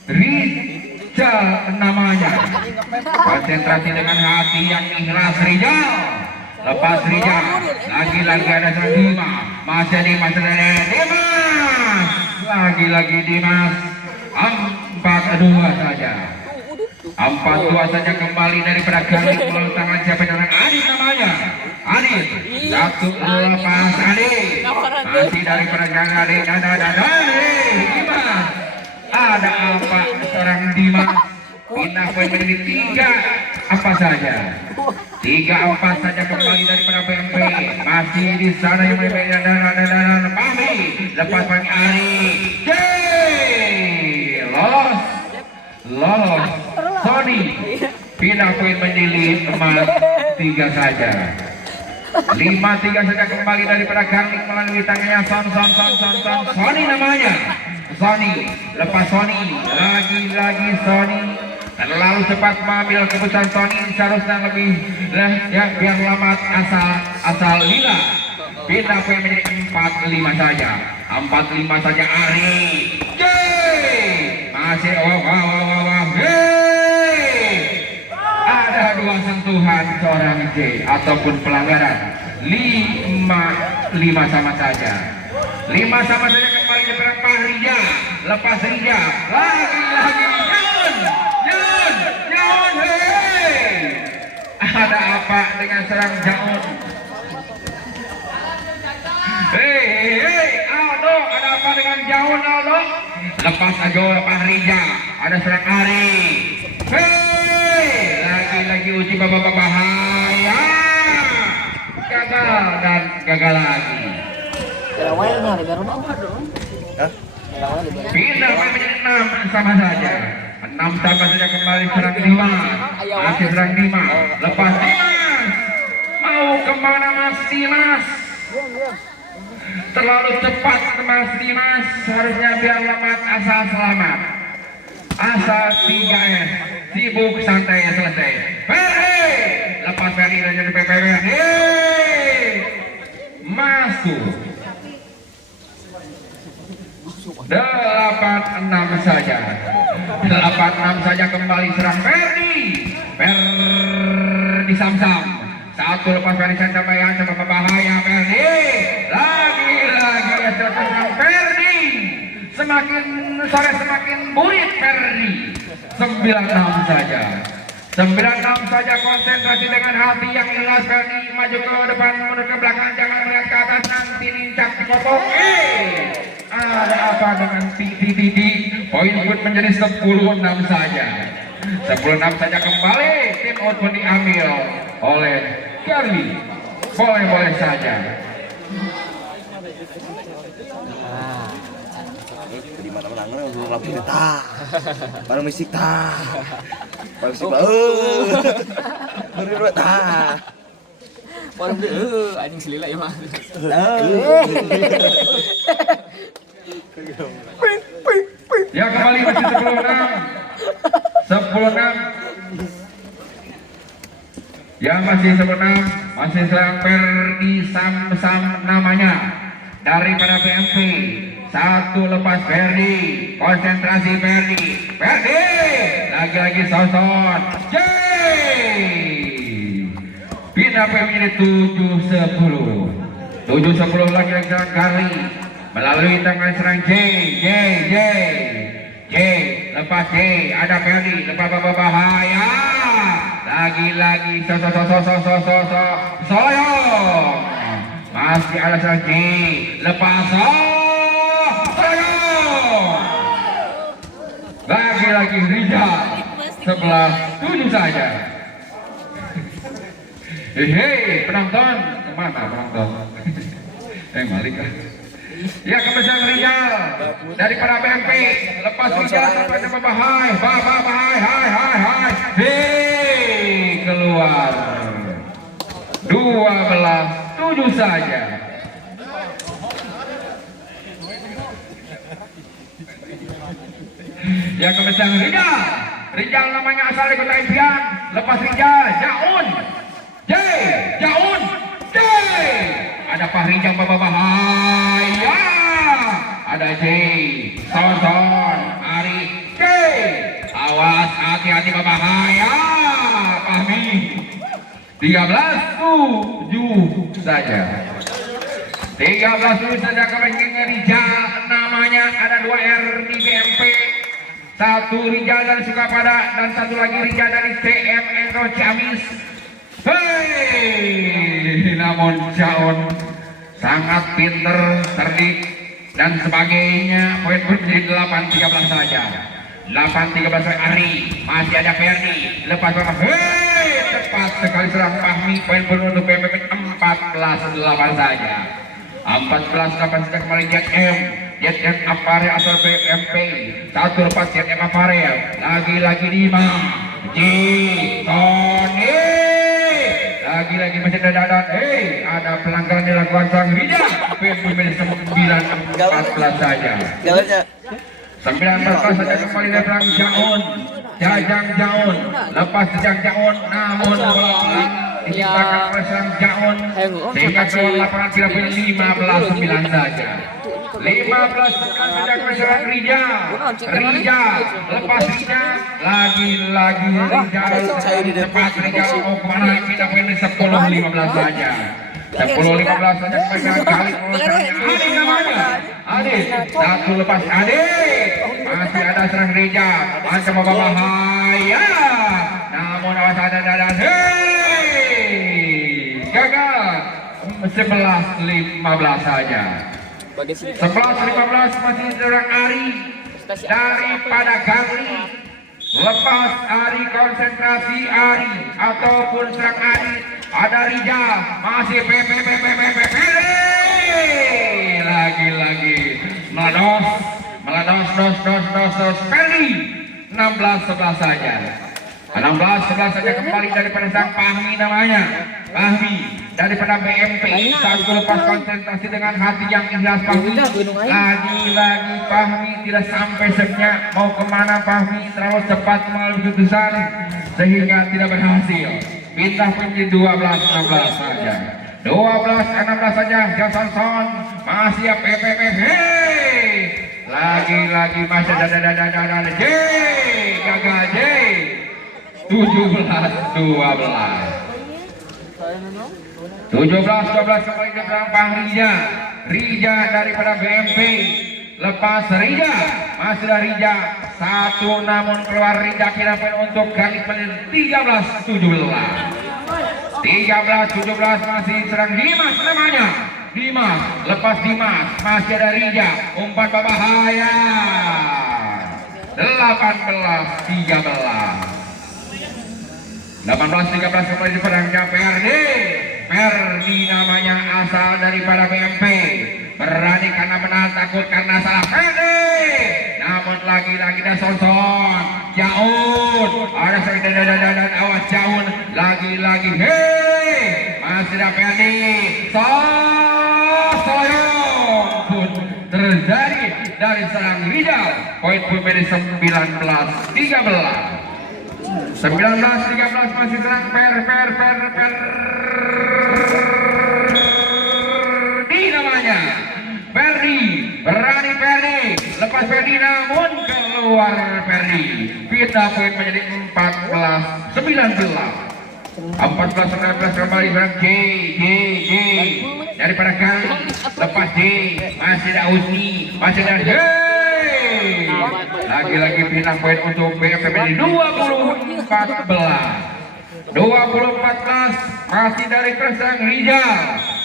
Rijal namanya konsentrasi dengan hati yang ikhlas Rijal lepas Rijal lagi-lagi ada serang Dimas masih Dimas lagi-lagi Dimas 4-2 saja 4-2 saja kembali daripada kali bola tangan siapa dengan Adit namanya Adit satu lepas Adit masih daripada gang Adit ada Dimas ada apa seorang Dimas pindah poin menjadi 3 apa saja 3-4 saja kembali daripada PMP masih di sana yang menyebabkan dan Pahmi lepas pagi Ari lolos lolos. Sony pindah poin menjadi emas 3 saja. 5-3 saja kembali daripada Garlic melalui tangannya Sony namanya. Sony, lepas Sony, lagi Sony. Terlalu cepat mengambil keputusan Sony, seharusnya lebih ya, biar lambat asal lila. Pindah poin menjadi 4-5 saja. 4-5 saja Ari. Masih ada 2 sentuhan seorang J ataupun pelanggaran. 5 sama saja. 5 sama saja kembali kepada Pak Rija. Lepas Rija lagi Jaun, hei. Ada apa dengan serang Jaun? Hei, Aldo, ada apa dengan Jaun, Aldo? Lepas aja Pak Rija, ada serang Ari. Hei, lagi uji bapak bahaya. Gagal dan gagal lagi. Terawainya di baru dong. Hah? Pindah menjadi 6 sama saja. 6 sama saja kembali serang Dimas. Masih serang Dimas. Lepas Dimas. Mau kemana Mas Dimas? Terlalu cepat Mas Dimas. Harusnya biar lambat asal selamat. Asal 3S. Sibuk santai selesai. Ferdi. Lepas Ferdi dan jadi PPW. Masuk. 8-6 saja. 8-6 saja kembali serang Ferdi. Ferdi Samsam. Satu lepas Ferdi Samsam yang sama bahaya Ferdi. Lagi serang Ferdi. Semakin sore semakin burit Ferdi. 9-6 saja. 9-6 saja, konsentrasi dengan hati yang jelas. Ferdi maju ke depan, mundur ke belakang, jangan melihat ke atas, nanti nincak dipotong. Ada apa dengan Titi? Poin pun menjadi 10-6 saja. 10-6 saja kembali. Tim out pun diambil oleh Garli. Boleh saja. Di mana-mana belum lampu tah. Baru musik tah. Baru musik baru tah. Orang anjing selila ya mah. Ya kembali masih 10-6. Ya masih 10-6. Masih serang Ferdi Samsam namanya daripada PMP. Satu lepas Ferdi, konsentrasi Ferdi. Lagi Soson. Pindah menjadi 7-10. 7-10 lagi serang Garli melalui tangan serang J. Lepas J ada Ferdi, lepas bahaya. Lagi Soyong. Masih ada serang J. Lepas Soyong. Lagi Rija. 11-7 saja. Hei, penonton, kemana penonton? Balik kan? Ya kebesaran Rijal daripada BMP. Lepas Rijal sampai sama Bahai. Hai. Hei, keluar. 12-7 saja. Ya kebesaran Rijal namanya asal dari Kota Impian. Lepas Rijal, Jaun. Ada Pak Rijal bahaya. Ada J. Soson, Ari. Awas, hati-hati bahaya. Pahmi. 13-7 saja. 13-7 saja kepentingan Rijal namanya. Ada 2 R di BMP. Satu Rijal dari Sukapada dan satu lagi Rijal dari CM Endro Ciamis. Hei, namun Jaon sangat pinter, cerdik dan sebagainya. Poin pun menjadi 8-13 saja. 8-13 saja. Ari masih ada Ferdi. Lepas hei, tepat sekali serang Fahmi. Poin pun untuk PMP 14-8 saja. 14-8 saja kembali Jack M. JM Aparel asal BMP. Satu lepas JM Aparel. Lagi-lagi 5. J. Tony. Lagi-lagi masih ada ada pelanggaran dilakukan Sang Rija. Pemimpin 9-14 saja. Jalannya 19 saja kembali dari perang Jaun. Jajang Jaun. Lepas Jajang Jaun, namun bola diciptakan oleh Sang Jaun sehingga keluar lapangan kira-kira 15-9 saja. 15 saja keserang Rija. Rija lepas Rija, lagi-lagi Rija lepas Rija mau kemana? Kita pilih 10-15 saja. 10-15 saja keserang kali Adit namanya. Adit satu lepas Adit, masih ada serang Rija, masih berbahaya. Namun awas ada gagal. 11-15 saja. 11-15 masih serang Ari daripada Gangli. Lepas Ari konsentrasi Ari ataupun serang Ari, ada Rija masih lagi-lagi meledos Ferdi. 16-11 saja. 16-11 saja kembali daripada Sang Fahmi namanya. Fahmi daripada BMP. Satu lepas konsentrasi dengan hati yang ikhlas Fahmi. Lagi-lagi Fahmi tidak sampai senyap. Mau kemana Fahmi? Terlalu cepat mengambil keputusan sehingga tidak berhasil. Pindah menjadi 12-16 saja. 12-16 saja. Johnson masih lagi-lagi masih ada J. Gagal J. 17-12 kembali ke belakang Rija. Rija daripada BMP. Lepas Rija, masih ada Rija. Satu namun keluar Rija, kira untuk kali 13-17. 13-17 masih serang Dimas namanya. Dimas, lepas Dimas, masih ada Rija. Umpan berbahaya. 18-13. 18-13 kembali di pedangnya Ferdi namanya, asal daripada BMP. Berani karena benar, takut karena salah Ferdi. Namun lagi-lagi ada Sonson Jaun, ada dan awas Jaun. Lagi-lagi masih ada Ferdi. Soyong pun terjadi dari serang Rijal. Poin menjadi 19-13. 19-13 masih serang Ferdi namanya. Ferdi, berani Ferdi. Lepas Ferdi namun keluar Ferdi. Pindah poin menjadi 14-19. 14-19 kembali serang J. Daripada Kali. Lepas J, masih ada Uzi, masih ada J. Lagi-lagi pindah poin untuk BMP menjadi 20-14. 20-14 masih dari Persang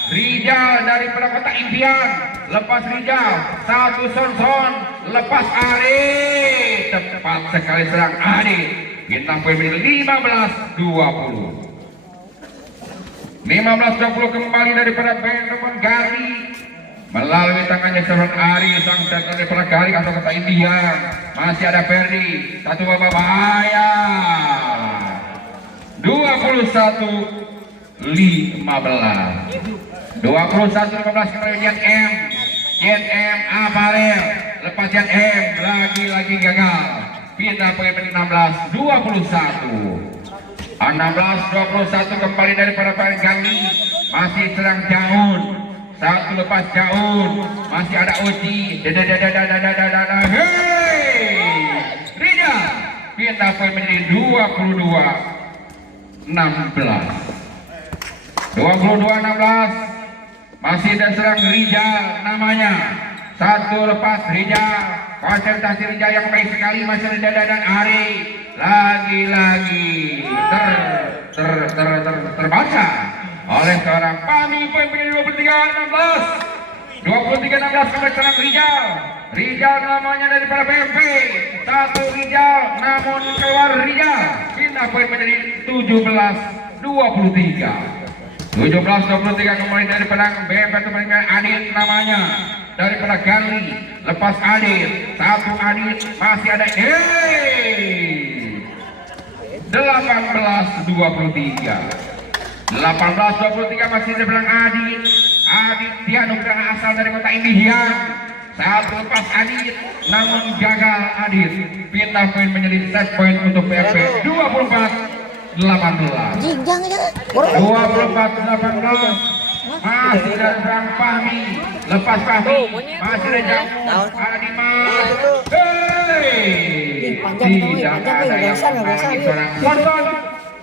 Rijal daripada Kota Impian. Lepas Rijal, satu Sonson, lepas Ari. Tepat sekali serang Ari. Bintang poin menjadi 15-20. 15-20 kembali daripada BMP Gari. Melalui tangannya seorang Ari, sang datang daripada Gari atau Kota Impian. Masih ada Ferdi, satu berbahaya. 21-15. 21-15 kembali JM Aparel. Lepas JM lagi gagal. Pindah poin 16-21. 16-21 kembali daripada Gangli. Masih serang Jaun. Satu lepas Jaun, masih ada Uci. Rija pindah poin menjadi 22-16. 22-16 masih ada serang Rija namanya. Satu lepas Rija, konsentrasi Rija yang baik sekali, masih ada dan Ari. Lagi-lagi terbaca oleh seorang Fahmi. Poin menjadi 23-16. 23-16 kembali serang Rijal namanya daripada BMP. Satu Rijal namun keluar Rijal. Pindah poin menjadi 17-23. 17-23 kembali dari pedang BMP itu mereka Adit namanya. daripada Gali. Lepas Adit, satu Adit, masih ada 18-23. 18-23 masih dibilang Adit. Adit dianugerah asal dari kota Indian. Saat lepas Adit, namun gagal Adit. Pindah poin menjadi set point untuk PFP 24-18. 24-18. Masih dari perang Fahmi. Lepas Fahmi, masih ada Jamu. Ada Dimas. Tidak ada yang mengalami seorang Sonson.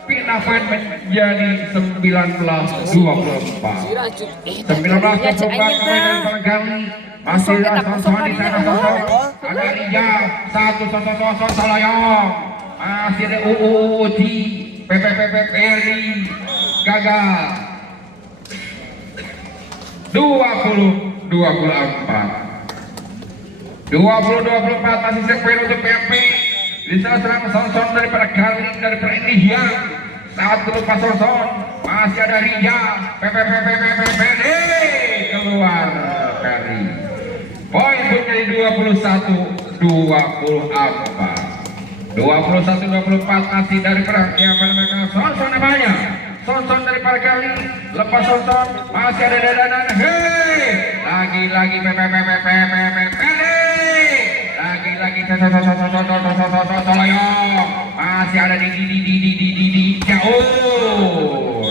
Pindah poin menjadi 19-24. 19-24 pemain Gali. Masih ada Sonson di sana. Ada Rijal. Satu Sonson Salayong. Masih ada Uji. Peri gagal. 20-24 masih set poin untuk PFP. Di sana serang Sonson daripada Gali daripada Indonesia. Saat lepas Sonson masih ada Ria. Keluar Gali. Poin pun jadi 21-24. 21-24 masih dari perang yang mereka Sonson namanya. Sonson daripada Gali. Lepas Sonson masih ada Dadanan. Lagi-lagi lagi Salayong. Masih ada di jauh.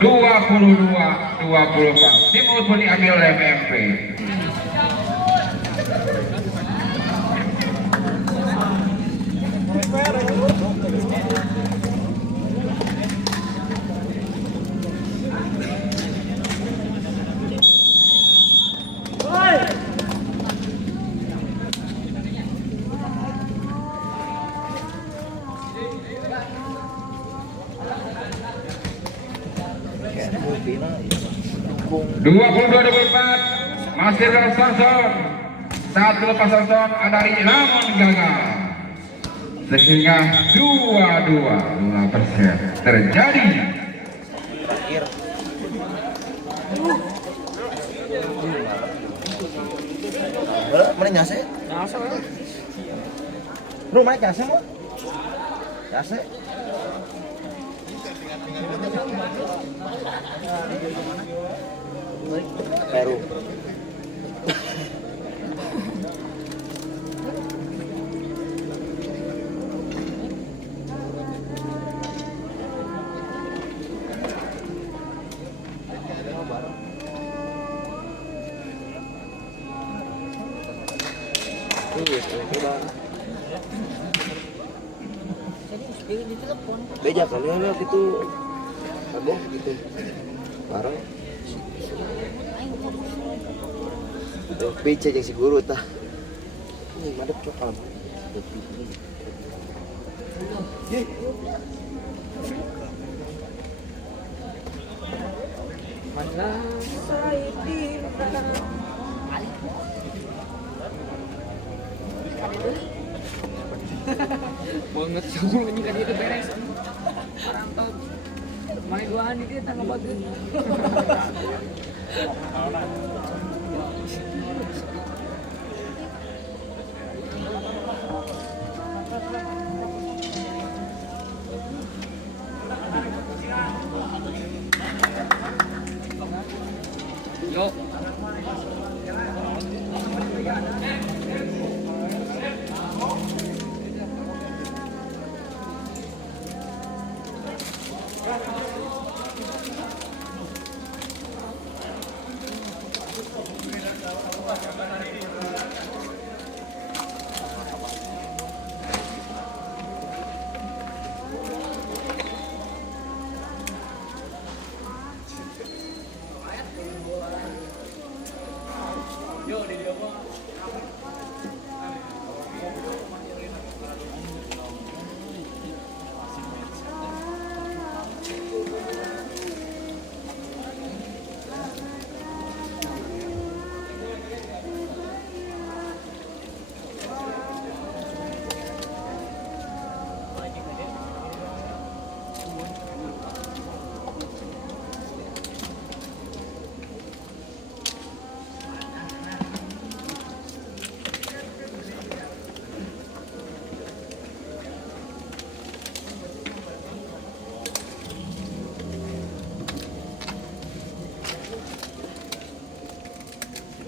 22-24. Timur pun diambil oleh PMP. Dua 22-24 masih ada Sonson. Saat lepas Sonson ada Rini namun gagal, sehingga 2-2 terjadi. Mana nyase? Bro, mana nyase mo? Nyase? Peru. Beja kali ya gitu. Abang gitu. Barang. Beja yang si guru tah. Ini madep cokal. Banget sebelum ini kan itu beres. Orang tahu main duaan ini tangga bagus. Yo.